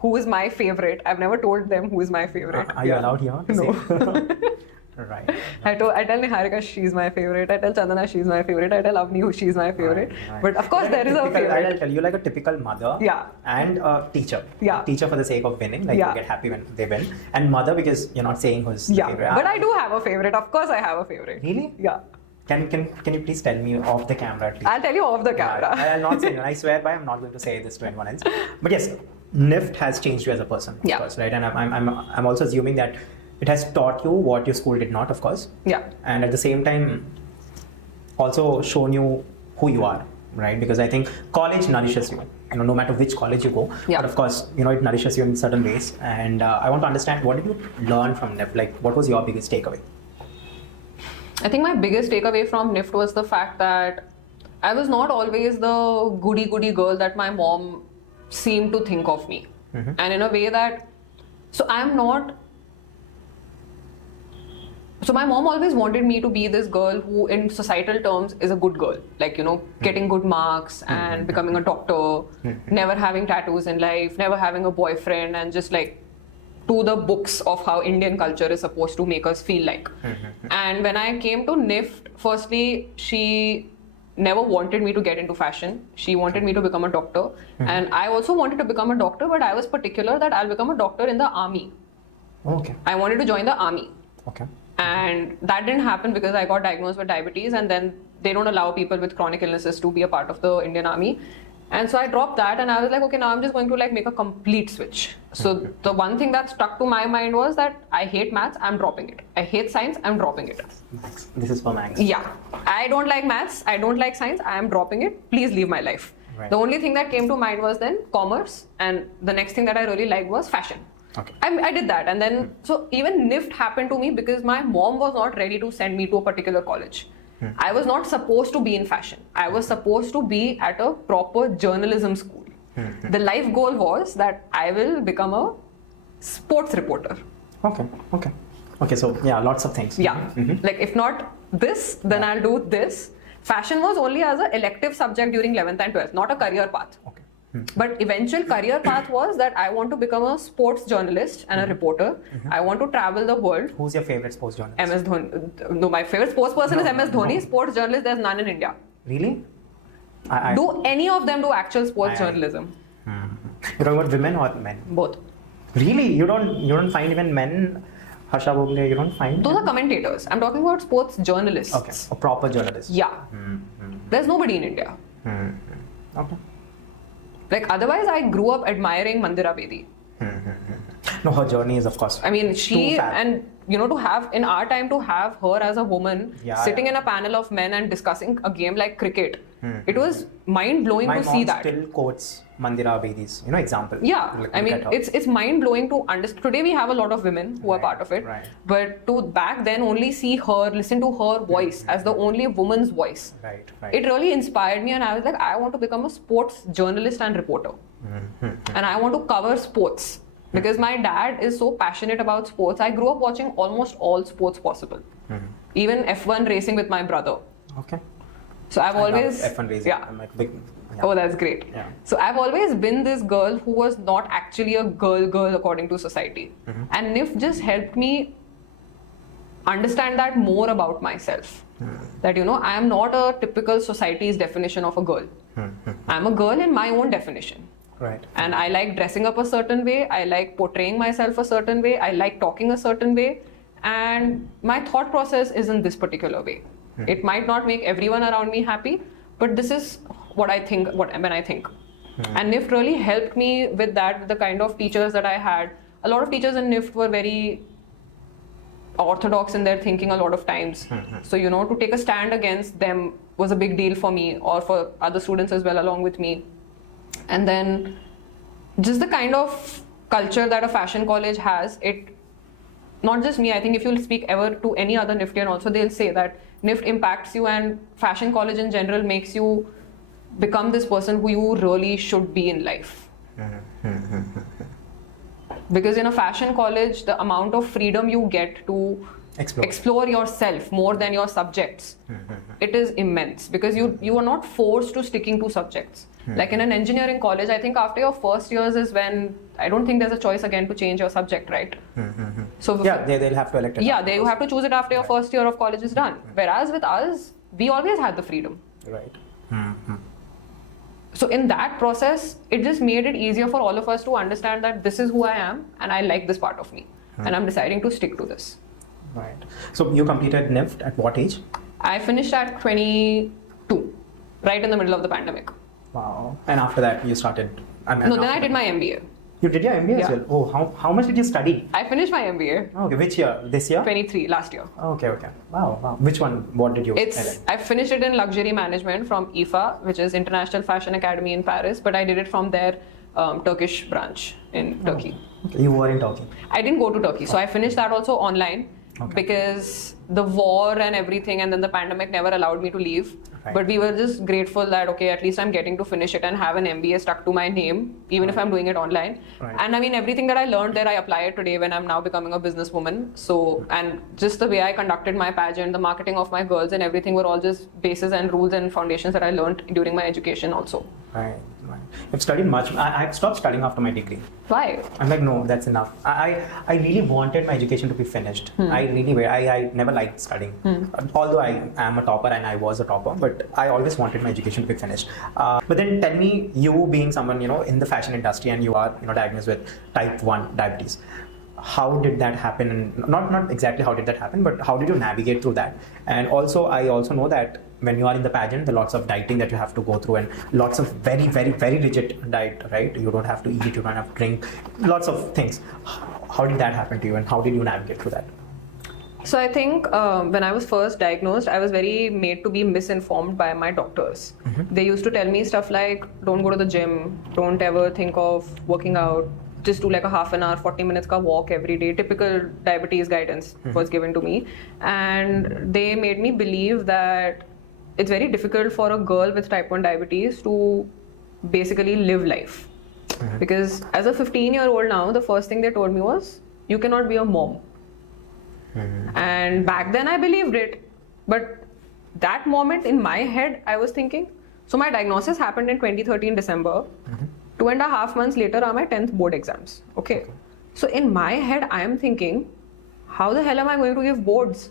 who is my favorite. I've never told them who is my favorite. Are you allowed here? No. Right. I tell Niharika she's my favorite. I tell Chandana she's my favorite. I tell Avni she's my favorite. Right. But of course there is a favorite. I'll tell you, like a typical mother. Yeah. And a teacher. Yeah. Teacher for the sake of winning. Like Yeah. you get happy when they win. And mother because you're not saying who's the Yeah. favorite. But I do have a favorite. Of course I have a favorite. Really? Yeah. Can you please tell me off the camera at least? I'll tell you off the camera. I'll not say it. I swear by I'm not going to say this to anyone else. But yes, NIFT has changed you as a person, of course, right? And I'm also assuming that it has taught you what your school did not, of course. Yeah. And at the same time, also shown you who you are, right? Because I think college nourishes you, no matter which college you go. Yeah. But of course, it nourishes you in certain ways. And I want to understand, what did you learn from NIFT? Like, what was your biggest takeaway? I think my biggest takeaway from NIFT was the fact that I was not always the goody girl that my mom seemed to think of me. And in a way that, so my mom always wanted me to be this girl who in societal terms is a good girl. Like, getting good marks and becoming a doctor, never having tattoos in life, never having a boyfriend, and just like to the books of how Indian culture is supposed to make us feel like. And when I came to NIFT, firstly, she never wanted me to get into fashion. She wanted me to become a doctor. And I also wanted to become a doctor, but I was particular that I'll become a doctor in the army. Okay. I wanted to join the army. Okay. And that didn't happen because I got diagnosed with diabetes, and then they don't allow people with chronic illnesses to be a part of the Indian army. And so I dropped that and I was like, okay, now I'm just going to like make a complete switch. So the one thing that stuck to my mind was that I hate maths, I'm dropping it. I hate science, I'm dropping it. Max. This is for Max. Yeah. I don't like maths, I don't like science, I am dropping it. Please leave my life. Right. The only thing that came to mind was then commerce, and the next thing that I really liked was fashion. Okay. I did that, and then so even NIFT happened to me because my mom was not ready to send me to a particular college. I was not supposed to be in fashion. I was supposed to be at a proper journalism school. The life goal was that I will become a sports reporter. Okay. So yeah, lots of things. Yeah. Like if not this, then I'll do this. Fashion was only as an elective subject during 11th and 12th, not a career path. Okay. But eventual career path was that I want to become a sports journalist and a reporter. I want to travel the world. Who's your favorite sports journalist? MS Dhoni. No, my favorite sports person is MS Dhoni. Sports journalist, there's none in India. Really? Do any of them do actual sports journalism? You're talking about women or men? Both. Really? You don't find even men? Harsha Bhogle, you don't find? Those are commentators. I'm talking about sports journalists. Okay, a proper journalist. Yeah. There's nobody in India. Okay. Like otherwise, I grew up admiring Mandira Bedi. No, her journey is of course. I mean, she too fab. and to have in our time to have her as a woman sitting in a panel of men and discussing a game like cricket, it was mind blowing to see that. My mom still quotes Mandira Bedi's, example. Yeah, Look I mean, at her. it's mind blowing to understand. Today we have a lot of women who are part of it, but to back then only see her, listen to her voice as the only woman's voice. Right. It really inspired me, and I was like, I want to become a sports journalist and reporter, and I want to cover sports. Because my dad is so passionate about sports. I grew up watching almost all sports possible. Even F1 racing with my brother. Okay. So I've always F1 racing. yeah. I'm like big. Yeah. Oh, that's great. Yeah. So I've always been this girl who was not actually a girl according to society. And NIF just helped me understand that more about myself. That, you know, I am not a typical society's definition of a girl. I'm a girl in my own definition. Right. And I like dressing up a certain way. I like portraying myself a certain way. I like talking a certain way. And my thought process is in this particular way. It might not make everyone around me happy, but this is what I think, when I think. And NIFT really helped me with that, with the kind of teachers that I had. A lot of teachers in NIFT were very orthodox in their thinking a lot of times. So, you know, to take a stand against them was a big deal for me, or for other students as well along with me. And then just the kind of culture that a fashion college has, it, not just me, I think if you'll speak ever to any other NIFTian also, they'll say that NIFT impacts you, and fashion college in general makes you become this person who you really should be in life. Because in a fashion college, the amount of freedom you get to explore yourself more than your subjects, it is immense, because you are not forced to sticking to subjects. Like in an engineering college, I think after your first years is when, I don't think there's a choice again to change your subject, right? So yeah, they'll have to elect it. Yeah, you have to choose it after your first year of college is done. Whereas with us, we always had the freedom. Right. So in that process, it just made it easier for all of us to understand that this is who I am and I like this part of me. And I'm deciding to stick to this. Right. So you completed NIFT at what age? I finished at 22, right in the middle of the pandemic. Wow. And after that, you started... No, then I did my MBA. You did your MBA as well? Oh, how much did you study? I finished my MBA. Okay, which year? This year? 23, last year. Okay. Wow. Which one? What did you... I finished it in luxury management from IFA, which is International Fashion Academy in Paris, but I did it from their Turkish branch in Turkey. Okay. You were in Turkey? I didn't go to Turkey, so I finished that also online. Because the war and everything, and then the pandemic never allowed me to leave. Right. But we were just grateful that, okay, at least I'm getting to finish it and have an MBA stuck to my name, even if I'm doing it online. Right. And I mean, everything that I learned there, I apply it today when I'm now becoming a businesswoman. So, and just the way I conducted my pageant, the marketing of my girls and everything were all just bases and rules and foundations that I learned during my education also. Right. I've studied much. I've stopped studying after my degree. Why? I'm like, no, that's enough. I really wanted my education to be finished. I never liked studying. Although I am a topper and I was a topper, but I always wanted my education to be finished. But then tell me, you being someone, you know, in the fashion industry, and you are, you know, diagnosed with type 1 diabetes. How did that happen? And not exactly how did that happen, but how did you navigate through that? And also, I also know that when you are in the pageant, there are lots of dieting that you have to go through, and lots of very, very, very rigid diet, right? You don't have to eat, you don't have to drink, lots of things. How did that happen to you, and how did you navigate through that? So I think when I was first diagnosed, I was very made to be misinformed by my doctors. They used to tell me stuff like, don't go to the gym, don't ever think of working out, just do like a half an hour, 40 minutes ka walk every day. Typical diabetes guidance was given to me. And they made me believe that it's very difficult for a girl with type 1 diabetes to basically live life. Because as a 15-year-old now, the first thing they told me was, you cannot be a mom. And back then I believed it. But that moment in my head, I was thinking, so my diagnosis happened in 2013 December. 2.5 months later are my 10th board exams. Okay. So in my head, I am thinking, how the hell am I going to give boards?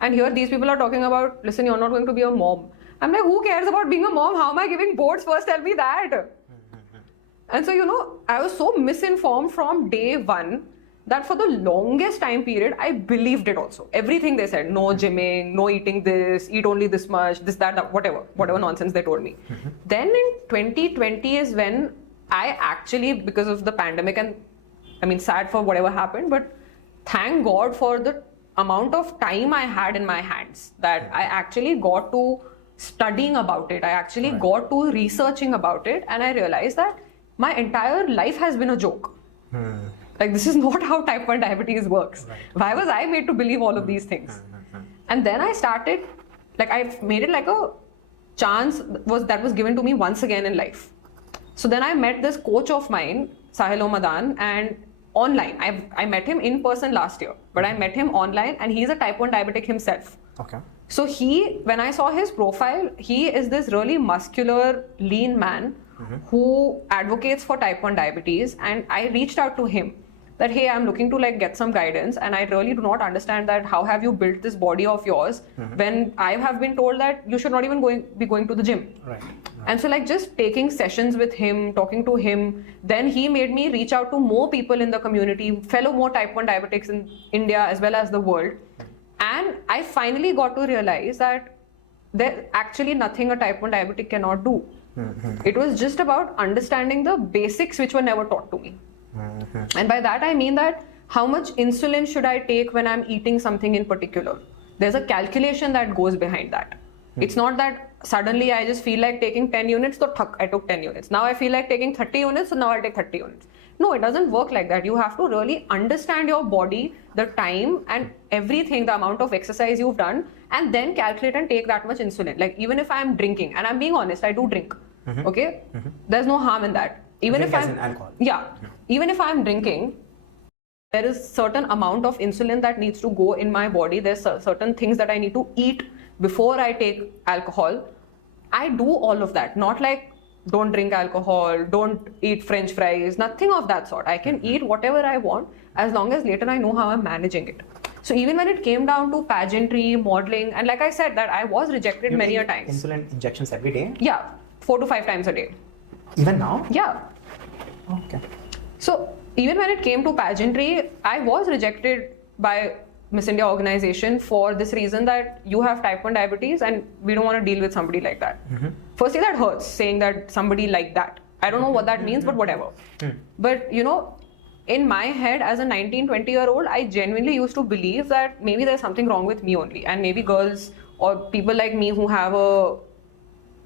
And here these people are talking about, listen, you're not going to be a mom. I'm like, who cares about being a mom? How am I giving boards? First tell me that. And so, you know, I was so misinformed from day one that for the longest time period, I believed it also. Everything they said, no gymming, no eating this, eat only this much, this, that, whatever nonsense they told me. Then in 2020 is when I actually, because of the pandemic, and I mean, sad for whatever happened, but thank God for the amount of time I had in my hands, that I actually got to studying about it. I actually got to researching about it, and I realized that my entire life has been a joke. Like, this is not how type 1 diabetes works. Why was I made to believe all of these things? And then I started, like, I made it like a chance that was given to me once again in life. So then I met this coach of mine, Sahil Omadan, and online. I met him in person last year, but I met him online, and he's a type 1 diabetic himself. Okay. So when I saw his profile, he is this really muscular, lean man who advocates for type 1 diabetes, and I reached out to him that, hey, I'm looking to like get some guidance, and I really do not understand that how have you built this body of yours when I have been told that you should not even be going to the gym. Right. And so like just taking sessions with him, talking to him, then he made me reach out to more people in the community, fellow more type 1 diabetics in India as well as the world. And I finally got to realize that there's actually nothing a type 1 diabetic cannot do. It was just about understanding the basics which were never taught to me. And by that I mean that how much insulin should I take when I'm eating something in particular. There's a calculation that goes behind that. It's not that suddenly I just feel like taking 10 units, so I took 10 units. Now I feel like taking 30 units, so now I'll take 30 units. No, it doesn't work like that. You have to really understand your body, the time and everything, the amount of exercise you've done, and then calculate and take that much insulin. Like even if I'm drinking, and I'm being honest, I do drink. Okay? There's no harm in that. Even drink if as I'm in alcohol. Yeah. Even if I'm drinking, there is certain amount of insulin that needs to go in my body. There's certain things that I need to eat before I take alcohol. I do all of that. Not like don't drink alcohol, don't eat French fries, nothing of that sort. I can eat whatever I want as long as later I know how I'm managing it. So even when it came down to pageantry, modeling, and like I said that I was rejected many a times. Insulin injections every day? Yeah, 4 to 5 times a day. Even now? Yeah. Okay. So even when it came to pageantry, I was rejected by Miss India organization for this reason that you have type 1 diabetes and we don't want to deal with somebody like that. Firstly, that hurts, saying that somebody like that. I don't know what that means, but whatever. But you know, in my head as a 19-20-year-old, I genuinely used to believe that maybe there's something wrong with me only, and maybe girls or people like me who have a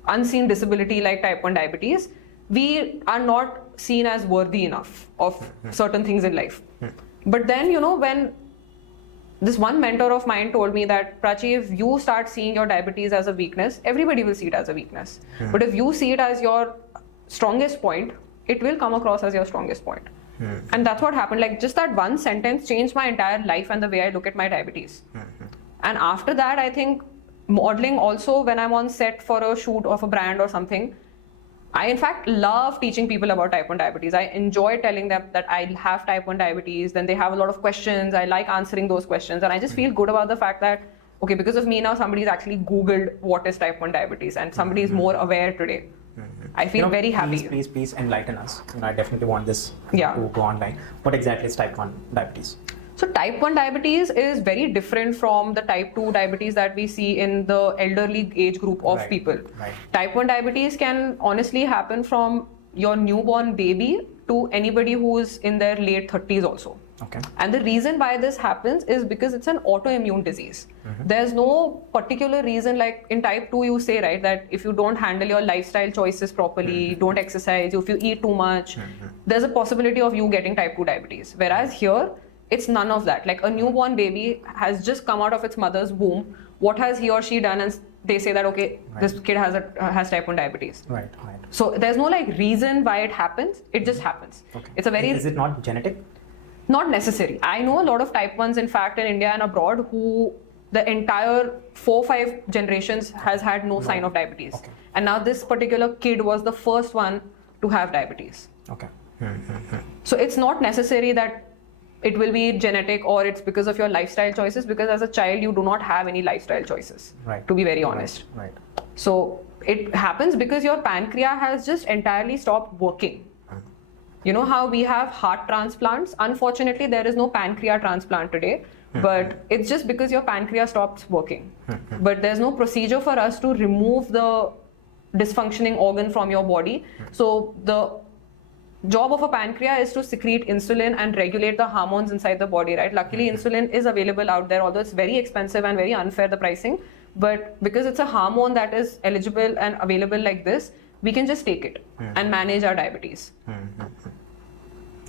unseen disability like type 1 diabetes, we are not seen as worthy enough of certain things in life. But then, you know, when this one mentor of mine told me that, Praachi, if you start seeing your diabetes as a weakness, everybody will see it as a weakness. But if you see it as your strongest point, it will come across as your strongest point. And that's what happened. Like just that one sentence changed my entire life and the way I look at my diabetes. And after that, I think modeling also, when I'm on set for a shoot of a brand or something, I in fact love teaching people about type 1 diabetes. I enjoy telling them that I have type 1 diabetes. Then they have a lot of questions. I like answering those questions. And I just feel good about the fact that, okay, because of me now, somebody's actually Googled what is type 1 diabetes and somebody is more aware today. I feel very happy. Please enlighten us. I definitely want this to go online. What exactly is type 1 diabetes? So type 1 diabetes is very different from the type 2 diabetes that we see in the elderly age group of people. Type 1 diabetes can honestly happen from your newborn baby to anybody who's in their late 30s also. Okay. And the reason why this happens is because it's an autoimmune disease. There's no particular reason, like in type 2 you say, right, that if you don't handle your lifestyle choices properly, don't exercise, if you eat too much, there's a possibility of you getting type 2 diabetes. Whereas here, it's none of that. Like a newborn baby has just come out of its mother's womb. What has he or she done? And they say that, okay, this kid has type 1 diabetes. Right. So there's no like reason why it happens. It just happens. Okay. It's a very... Is it not genetic? Not necessary. I know a lot of type 1s, in fact, in India and abroad, who the entire 4-5 generations has had no sign of diabetes. Okay. And now this particular kid was the first one to have diabetes. Okay. So it's not necessary that it will be genetic or it's because of your lifestyle choices, because as a child you do not have any lifestyle choices, to be very honest. Right. So it happens because your pancreas has just entirely stopped working. You know how we have heart transplants? Unfortunately, there is no pancreas transplant today, but it's just because your pancreas stops working. But there's no procedure for us to remove the dysfunctioning organ from your body. So the job of a pancreas is to secrete insulin and regulate the hormones inside the body, right? Luckily, insulin is available out there, although it's very expensive and very unfair, the pricing. But because it's a hormone that is eligible and available like this, we can just take it and manage our diabetes.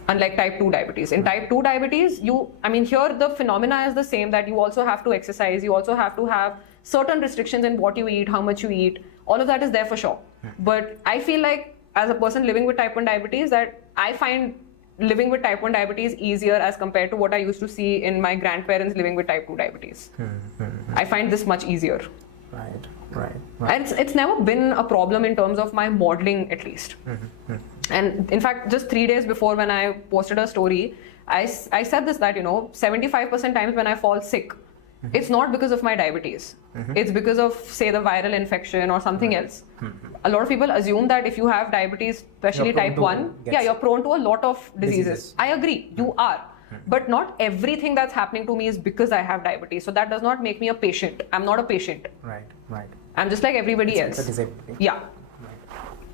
Unlike type 2 diabetes. In type 2 diabetes, here the phenomena is the same, that you also have to exercise, you also have to have certain restrictions in what you eat, how much you eat. All of that is there for sure. But I feel like as a person living with type 1 diabetes, that I find living with type 1 diabetes easier as compared to what I used to see in my grandparents living with type 2 diabetes. I find this much easier. Right. And it's never been a problem in terms of my modeling, at least. And in fact, just 3 days before, when I posted a story, I said this, that 75% times when I fall sick, it's not because of my diabetes. It's because of, say, the viral infection or something else. A lot of people assume that if you have diabetes, especially type 1, you're prone to a lot of diseases. I agree, you are. But not everything that's happening to me is because I have diabetes. So that does not make me a patient. I'm not a patient. Right. I'm just like everybody else. It's a disability. Yeah.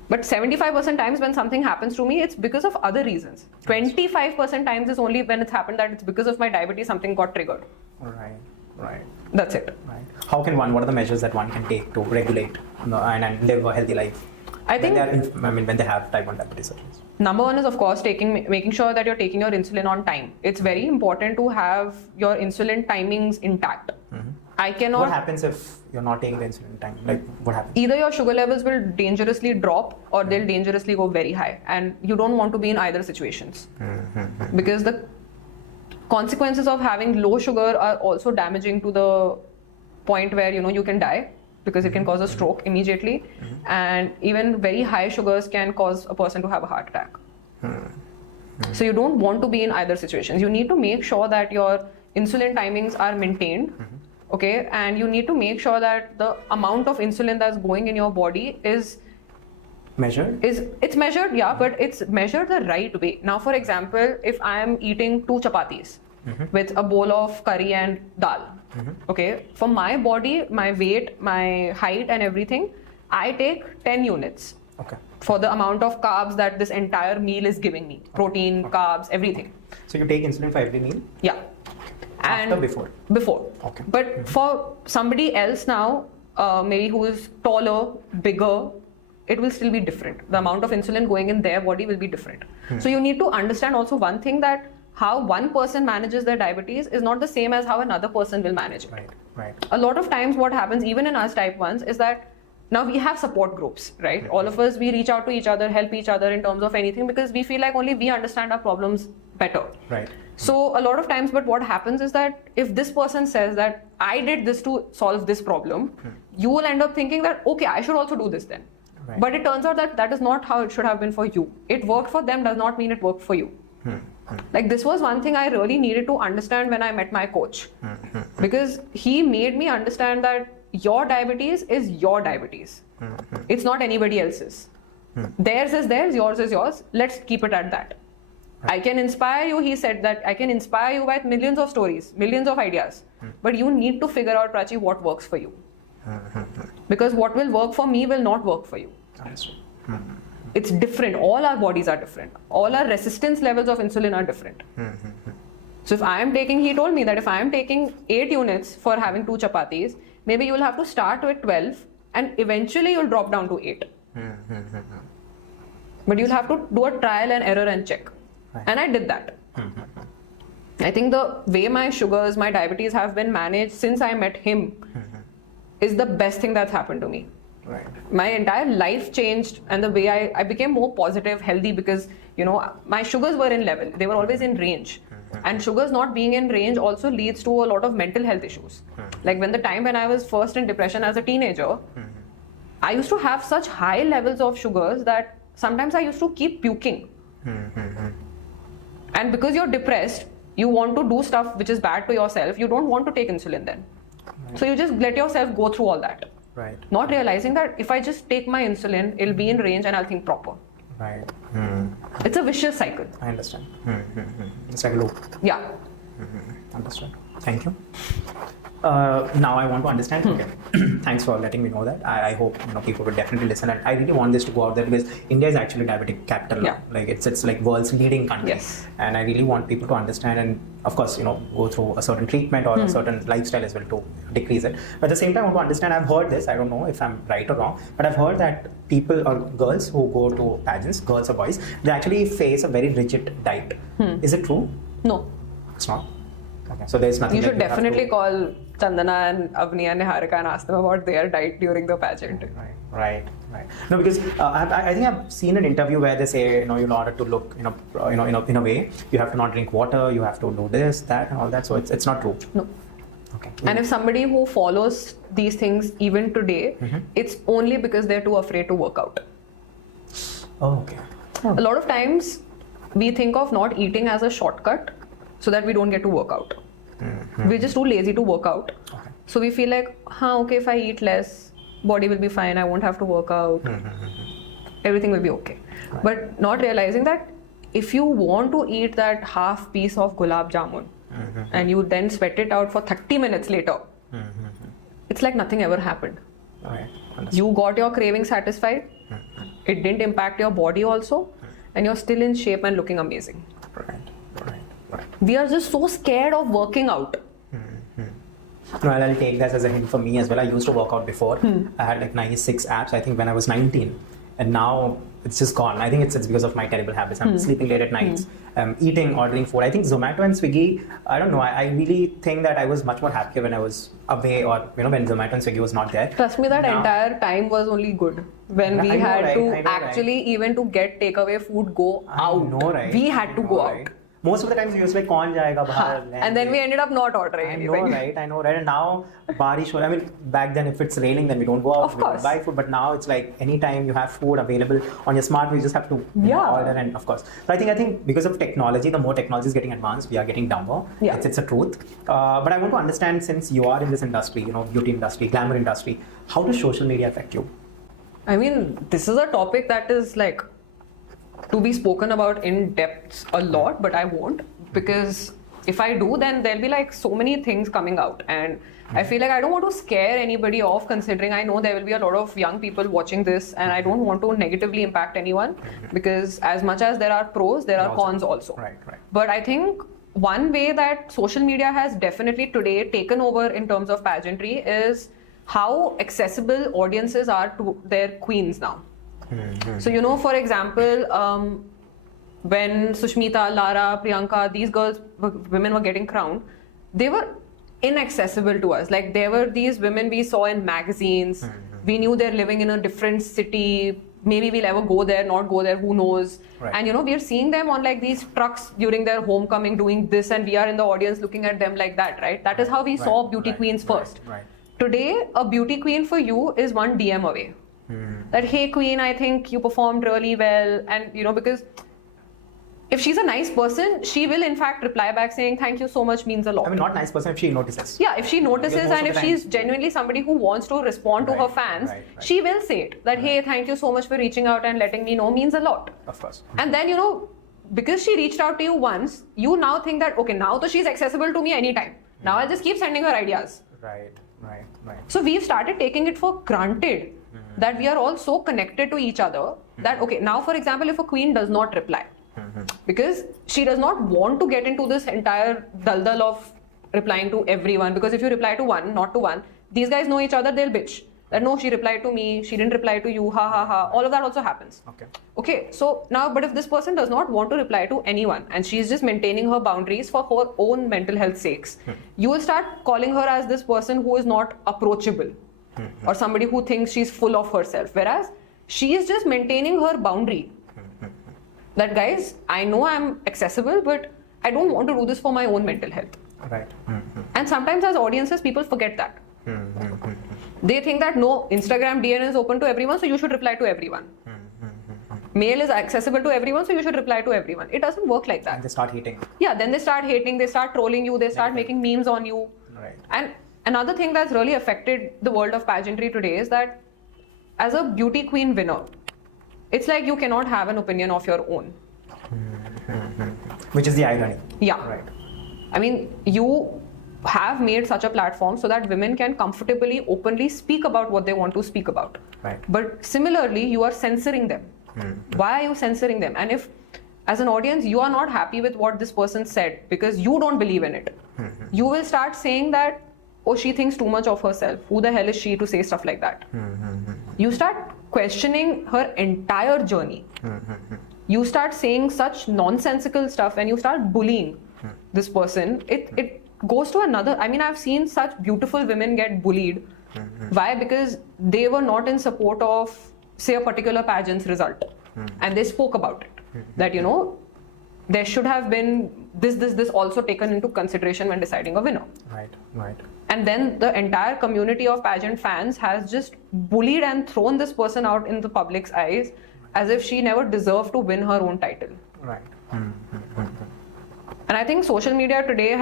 But 75% times when something happens to me, it's because of other reasons. 25% times is only when it's happened that it's because of my diabetes, something got triggered. Right. That's it. Right. How can what are the measures that one can take to regulate and live a healthy life? I think when they have type 1 diabetes, at least. Number one is, of course, making sure that you're taking your insulin on time. It's very important to have your insulin timings intact. What happens if you're not taking the insulin time? Like, what happens? Either your sugar levels will dangerously drop or they'll dangerously go very high. And you don't want to be in either situations. Because the consequences of having low sugar are also damaging to the point where, you can die, because it can cause a stroke immediately. And even very high sugars can cause a person to have a heart attack. So you don't want to be in either situations. You need to make sure that your insulin timings are maintained. Okay, and you need to make sure that the amount of insulin that's going in your body is measured. It's measured, but it's measured the right way. Now, for example, if I am eating 2 chapatis with a bowl of curry and dal, okay, for my body, my weight, my height and everything, I take 10 units. Okay. For the amount of carbs that this entire meal is giving me, protein, carbs, everything. So you take insulin for every meal? Yeah. After, before? Before. Okay. But for somebody else now, maybe who is taller, bigger, it will still be different. The amount of insulin going in their body will be different. So you need to understand also one thing, that how one person manages their diabetes is not the same as how another person will manage it. Right. A lot of times what happens, even in us type 1s, is that now we have support groups, right? All of us, we reach out to each other, help each other in terms of anything, because we feel like only we understand our problems better. Right. So a lot of times, but what happens is that if this person says that I did this to solve this problem, you will end up thinking that, okay, I should also do this then. Right. But it turns out that that is not how it should have been for you. It worked for them does not mean it worked for you. Like, this was one thing I really needed to understand when I met my coach. Because he made me understand that your diabetes is your diabetes. It's not anybody else's. Theirs is theirs, yours is yours. Let's keep it at that. I can inspire you, he said that I can inspire you with millions of stories, millions of ideas. But you need to figure out, Praachi, what works for you. Because what will work for me will not work for you. It's different. All our bodies are different. All our resistance levels of insulin are different. So if I am taking, he told me that if I am taking 8 units for having 2 chapatis, maybe you will have to start with 12 and eventually you'll drop down to 8. But you'll have to do a trial and error and check. And I did that. I think the way my sugars, my diabetes have been managed since I met him is the best thing that's happened to me. Right. My entire life changed, and the way I became more positive, healthy, because my sugars were in level. They were always in range. And sugars not being in range also leads to a lot of mental health issues. Like when I was first in depression as a teenager, I used to have such high levels of sugars that sometimes I used to keep puking. And because you're depressed, you want to do stuff which is bad to yourself. You don't want to take insulin then. So you just let yourself go through all that. Right. Not realizing that if I just take my insulin, it'll be in range and I'll think proper. Right. It's a vicious cycle. I understand. It's like a loop. Yeah. Understood. Thank you. Now I want to understand. Okay. Thanks for letting me know that. I hope people will definitely listen, and I really want this to go out there because India is actually diabetic capital. Yeah. Like it's like world's leading country. Yes. And I really want people to understand, and of course go through a certain treatment or a certain lifestyle as well to decrease it. But at the same time, I want to understand. I've heard this. I don't know if I'm right or wrong, but I've heard that people or girls who go to pageants, girls or boys, they actually face a very rigid diet. Is it true? No. It's not. Okay. So there's nothing. You should definitely call Chandana and Avni and Niharika and ask them about their diet during the pageant. Right. No, because I think I've seen an interview where they say, in order to look, in a way, you have to not drink water, you have to do this, that, and all that. So it's not true. No. Okay. And if somebody who follows these things even today, it's only because they're too afraid to work out. Oh, okay. A lot of times we think of not eating as a shortcut so that we don't get to work out. We're just too lazy to work out. Okay. So we feel like, okay, if I eat less, body will be fine, I won't have to work out. Everything will be okay. Right. But not realizing that if you want to eat that half piece of gulab jamun and you then sweat it out for 30 minutes later, it's like nothing ever happened. Right. You got your craving satisfied, it didn't impact your body also, and you're still in shape and looking amazing. Right. We are just so scared of working out. No, I'll take that as a hint for me as well. I used to work out before. I had like 96 abs, I think, when I was 19. And now it's just gone. I think it's because of my terrible habits. I'm sleeping late at nights, eating, ordering food. I think Zomato and Swiggy, I don't know. I really think that I was much more happier when I was away, or when Zomato and Swiggy was not there. Trust me, that entire time was only good. When we had to actually, even to get takeaway food, go out. I know, right? We had to go out. Most of the times we used to like, kaun jayega bahar? And then we ended up not ordering anything. I know, right? And now, barish, I mean, back then if it's raining, then we don't go out. Of course. We don't buy food. But now it's like anytime you have food available on your smartphone, you just have to order. And of course, so I think because of technology, the more technology is getting advanced, we are getting dumber. Yeah. It's a truth. But I want to understand, since you are in this industry, beauty industry, glamour industry, how does social media affect you? I mean, this is a topic that is like to be spoken about in depth a lot, but I won't, because if I do, then there'll be like so many things coming out, and I feel like I don't want to scare anybody off, considering I know there will be a lot of young people watching this, and I don't want to negatively impact anyone, because as much as there are pros, there are cons also. Right. But I think one way that social media has definitely today taken over in terms of pageantry is how accessible audiences are to their queens now. So, for example, when Sushmita, Lara, Priyanka, these women were getting crowned, they were inaccessible to us. Like, there were these women we saw in magazines. We knew they're living in a different city. Maybe we'll ever go there, not go there, who knows. Right. And, we're seeing them on like these trucks during their homecoming doing this, and we are in the audience looking at them like that, right? That is how we saw beauty queens first. Right. Today, a beauty queen for you is one DM away. That, hey queen, I think you performed really well. And because if she's a nice person, she will in fact reply back saying thank you so much, means a lot. I mean, not nice person if she notices. Yeah, if she notices, and if she's genuinely somebody who wants to respond to her fans, she will say it. That, hey, thank you so much for reaching out and letting me know, means a lot. Of course. And then, because she reached out to you once, you now think that, okay, now so she's accessible to me anytime. Now I'll just keep sending her ideas. Right. So we've started taking it for granted that we are all so connected to each other that, okay, now for example, if a queen does not reply, because she does not want to get into this entire daldal of replying to everyone, because if you reply to one, not to one, these guys know each other, they'll bitch. That, no, she replied to me, she didn't reply to you, ha ha ha. All of that also happens. Okay, so now, but if this person does not want to reply to anyone and she's just maintaining her boundaries for her own mental health sakes, you will start calling her as this person who is not approachable or somebody who thinks she's full of herself. Whereas she is just maintaining her boundary. That, guys, I know I'm accessible, but I don't want to do this for my own mental health. Right. And sometimes as audiences, people forget that. They think that, no, Instagram DN is open to everyone, so you should reply to everyone. Mail is accessible to everyone, so you should reply to everyone. It doesn't work like that. And they start hating. Yeah, then they start hating, they start trolling you, they start making memes on you. Right. And another thing that's really affected the world of pageantry today is that as a beauty queen winner, it's like you cannot have an opinion of your own. Which is the irony. Yeah. Right. I mean, you have made such a platform so that women can comfortably, openly speak about what they want to speak about. Right. But similarly, you are censoring them. Why are you censoring them? And if, as an audience, you are not happy with what this person said because you don't believe in it, you will start saying that, oh, she thinks too much of herself. Who the hell is she to say stuff like that? You start questioning her entire journey. You start saying such nonsensical stuff and you start bullying this person. goes to another. I mean, I've seen such beautiful women get bullied. Why? Because they were not in support of, say, a particular pageant's result. And they spoke about it. That, there should have been this also taken into consideration when deciding a winner. Right. And then the entire community of pageant fans has just bullied and thrown this person out in the public's eyes as if she never deserved to win her own title. Right. And I think social media today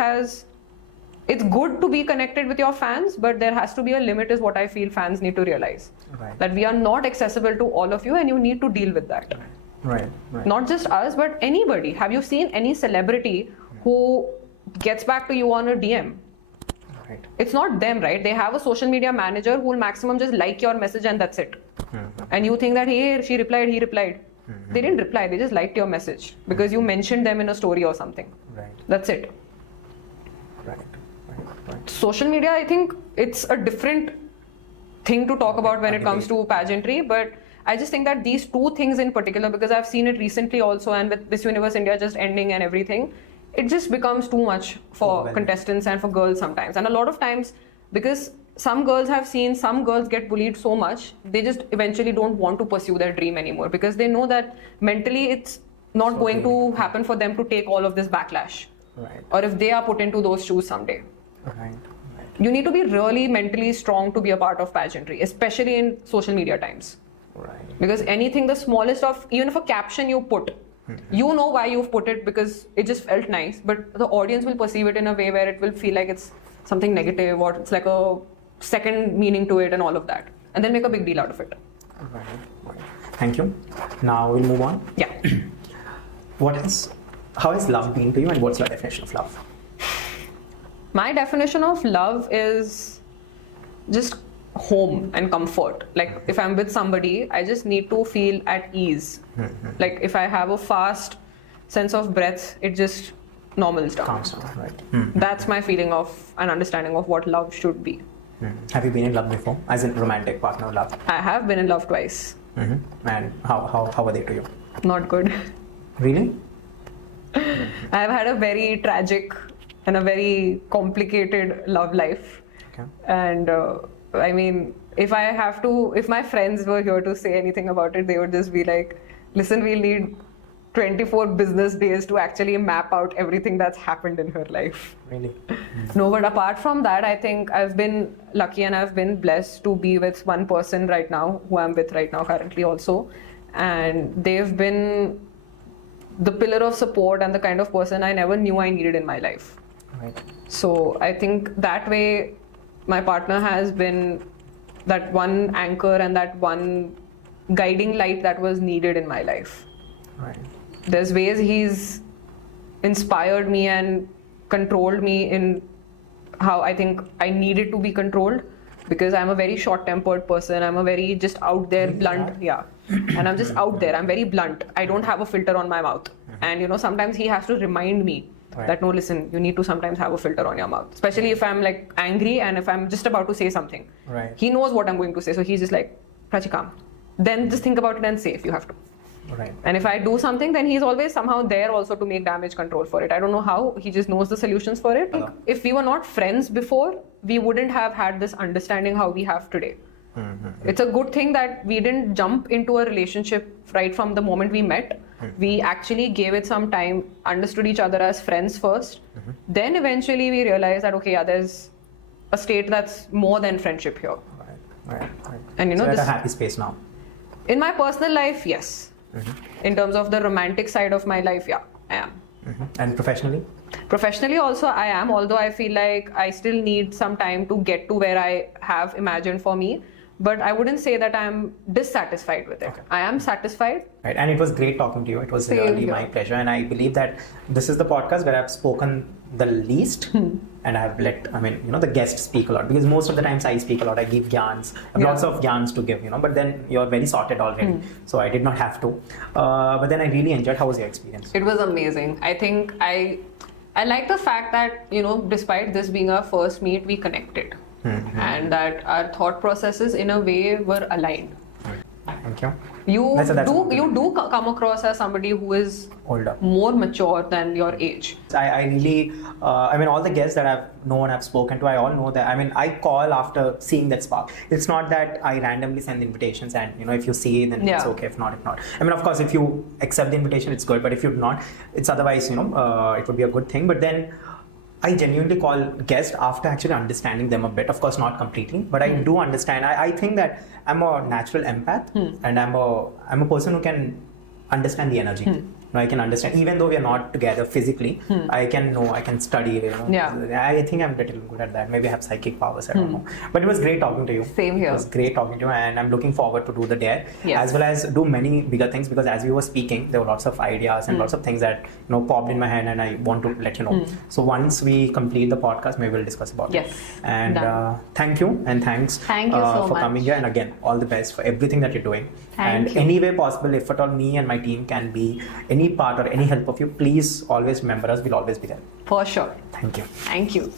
it's good to be connected with your fans, but there has to be a limit, is what I feel fans need to realize. Right. That we are not accessible to all of you and you need to deal with that. Right. Not just us, but anybody. Have you seen any celebrity who gets back to you on a DM? Right. It's not them, right? They have a social media manager who will maximum just like your message and that's it. And you think that, hey, she replied, he replied. They didn't reply, they just liked your message because you mentioned them in a story or something. Right. That's it. Right. Social media, I think it's a different thing to talk about when it comes to pageantry, but I just think that these two things in particular, because I've seen it recently also, and with Miss Universe India just ending and everything, it just becomes too much for contestants and for girls sometimes. And a lot of times, because some girls have seen some girls get bullied so much, they just eventually don't want to pursue their dream anymore because they know that mentally it's not going to happen for them to take all of this backlash. Right. Or if they are put into those shoes someday. Right. You need to be really mentally strong to be a part of pageantry, especially in social media times. Right. Because anything, the smallest of, even if a caption you put, you know why you've put it because it just felt nice, but the audience will perceive it in a way where it will feel like it's something negative or it's like a second meaning to it and all of that. And then make a big deal out of it. Right. Thank you. Now we'll move on. Yeah. How has love been to you and what's your definition of love? My definition of love is just home and comfort. Like if I'm with somebody, I just need to feel at ease. Like if I have a fast sense of breath, it just normals down. Calms down, right. That's my feeling of an understanding of what love should be. Have you been in love before, as in romantic partner love? I have been in love twice. And how were they to you? Not good. Really? I've had a very tragic and a very complicated love life. Okay. And I mean, if my friends were here to say anything about it, they would just be like, listen, we'll need 24 business days to actually map out everything that's happened in her life. Really? No, but apart from that, I think I've been lucky and I've been blessed to be with one person right now, who I'm with right now currently also. And they've been the pillar of support and the kind of person I never knew I needed in my life. Right. So I think that way my partner has been that one anchor and that one guiding light that was needed in my life. Right. There's ways he's inspired me and controlled me in how I think I needed to be controlled, because I'm a very short-tempered person. I'm a very just out there, blunt. Yeah. And I'm just out there. I'm very blunt. I don't have a filter on my mouth. And sometimes he has to remind me that, no, listen, you need to sometimes have a filter on your mouth. Especially if I'm like angry and if I'm just about to say something. Right. He knows what I'm going to say. So he's just like, Praachi, calm. Then just think about it and say if you have to. Right. And if I do something, then he's always somehow there also to make damage control for it. I don't know how, he just knows the solutions for it. If we were not friends before, we wouldn't have had this understanding how we have today. It's a good thing that we didn't jump into a relationship right from the moment we met. We actually gave it some time, understood each other as friends first. Then eventually we realized that, okay, yeah, there's a state that's more than friendship here. Right. And so at a happy space now. In my personal life, yes. In terms of the romantic side of my life, yeah, I am. And professionally? Professionally also I am, although I feel like I still need some time to get to where I have imagined for me. But I wouldn't say that I'm dissatisfied with it. Okay. I am satisfied. Right, and it was great talking to you. It was really my pleasure. And I believe that this is the podcast where I've spoken the least and I've let, the guests speak a lot. Because most of the times I speak a lot, I give gyans, lots of gyans to give, but then you're very sorted already. So I did not have to. But then I really enjoyed. How was your experience? It was amazing. I think I like the fact that, despite this being our first meet, we connected. And that our thought processes in a way were aligned. Thank you. You That's come across as somebody who is older, more mature than your age. I really, I mean, all the guests that I've known, I've spoken to, I all know that. I mean, I call after seeing that spark. It's not that I randomly send invitations and, you know, if you see, then it's okay. If not, if not. I mean, of course, if you accept the invitation, it's good. But if you do not, it's otherwise, you know, it would be a good thing. But then I genuinely call guests after actually understanding them a bit. Of course, not completely, but I do understand. I think that I'm a natural empath, and I'm a person who can understand the energy. You know, I can understand, even though we are not together physically. I can study. You know, I think I'm a little good at that. Maybe I have psychic powers. I don't know. But it was great talking to you. Same here. It was great talking to you, and I'm looking forward to do the dare as well as do many bigger things, because as we were speaking, there were lots of ideas and lots of things that, you know, popped in my head, and I want to let you know. So once we complete the podcast, maybe we'll discuss about it. And thank you, and thanks Thank you so for much. coming here, and again, all the best for everything that you're doing. Thank you. Any way possible, if at all me and my team can be any part or any help of you, please always remember us. We'll always be there. For sure. Thank you. Thank you.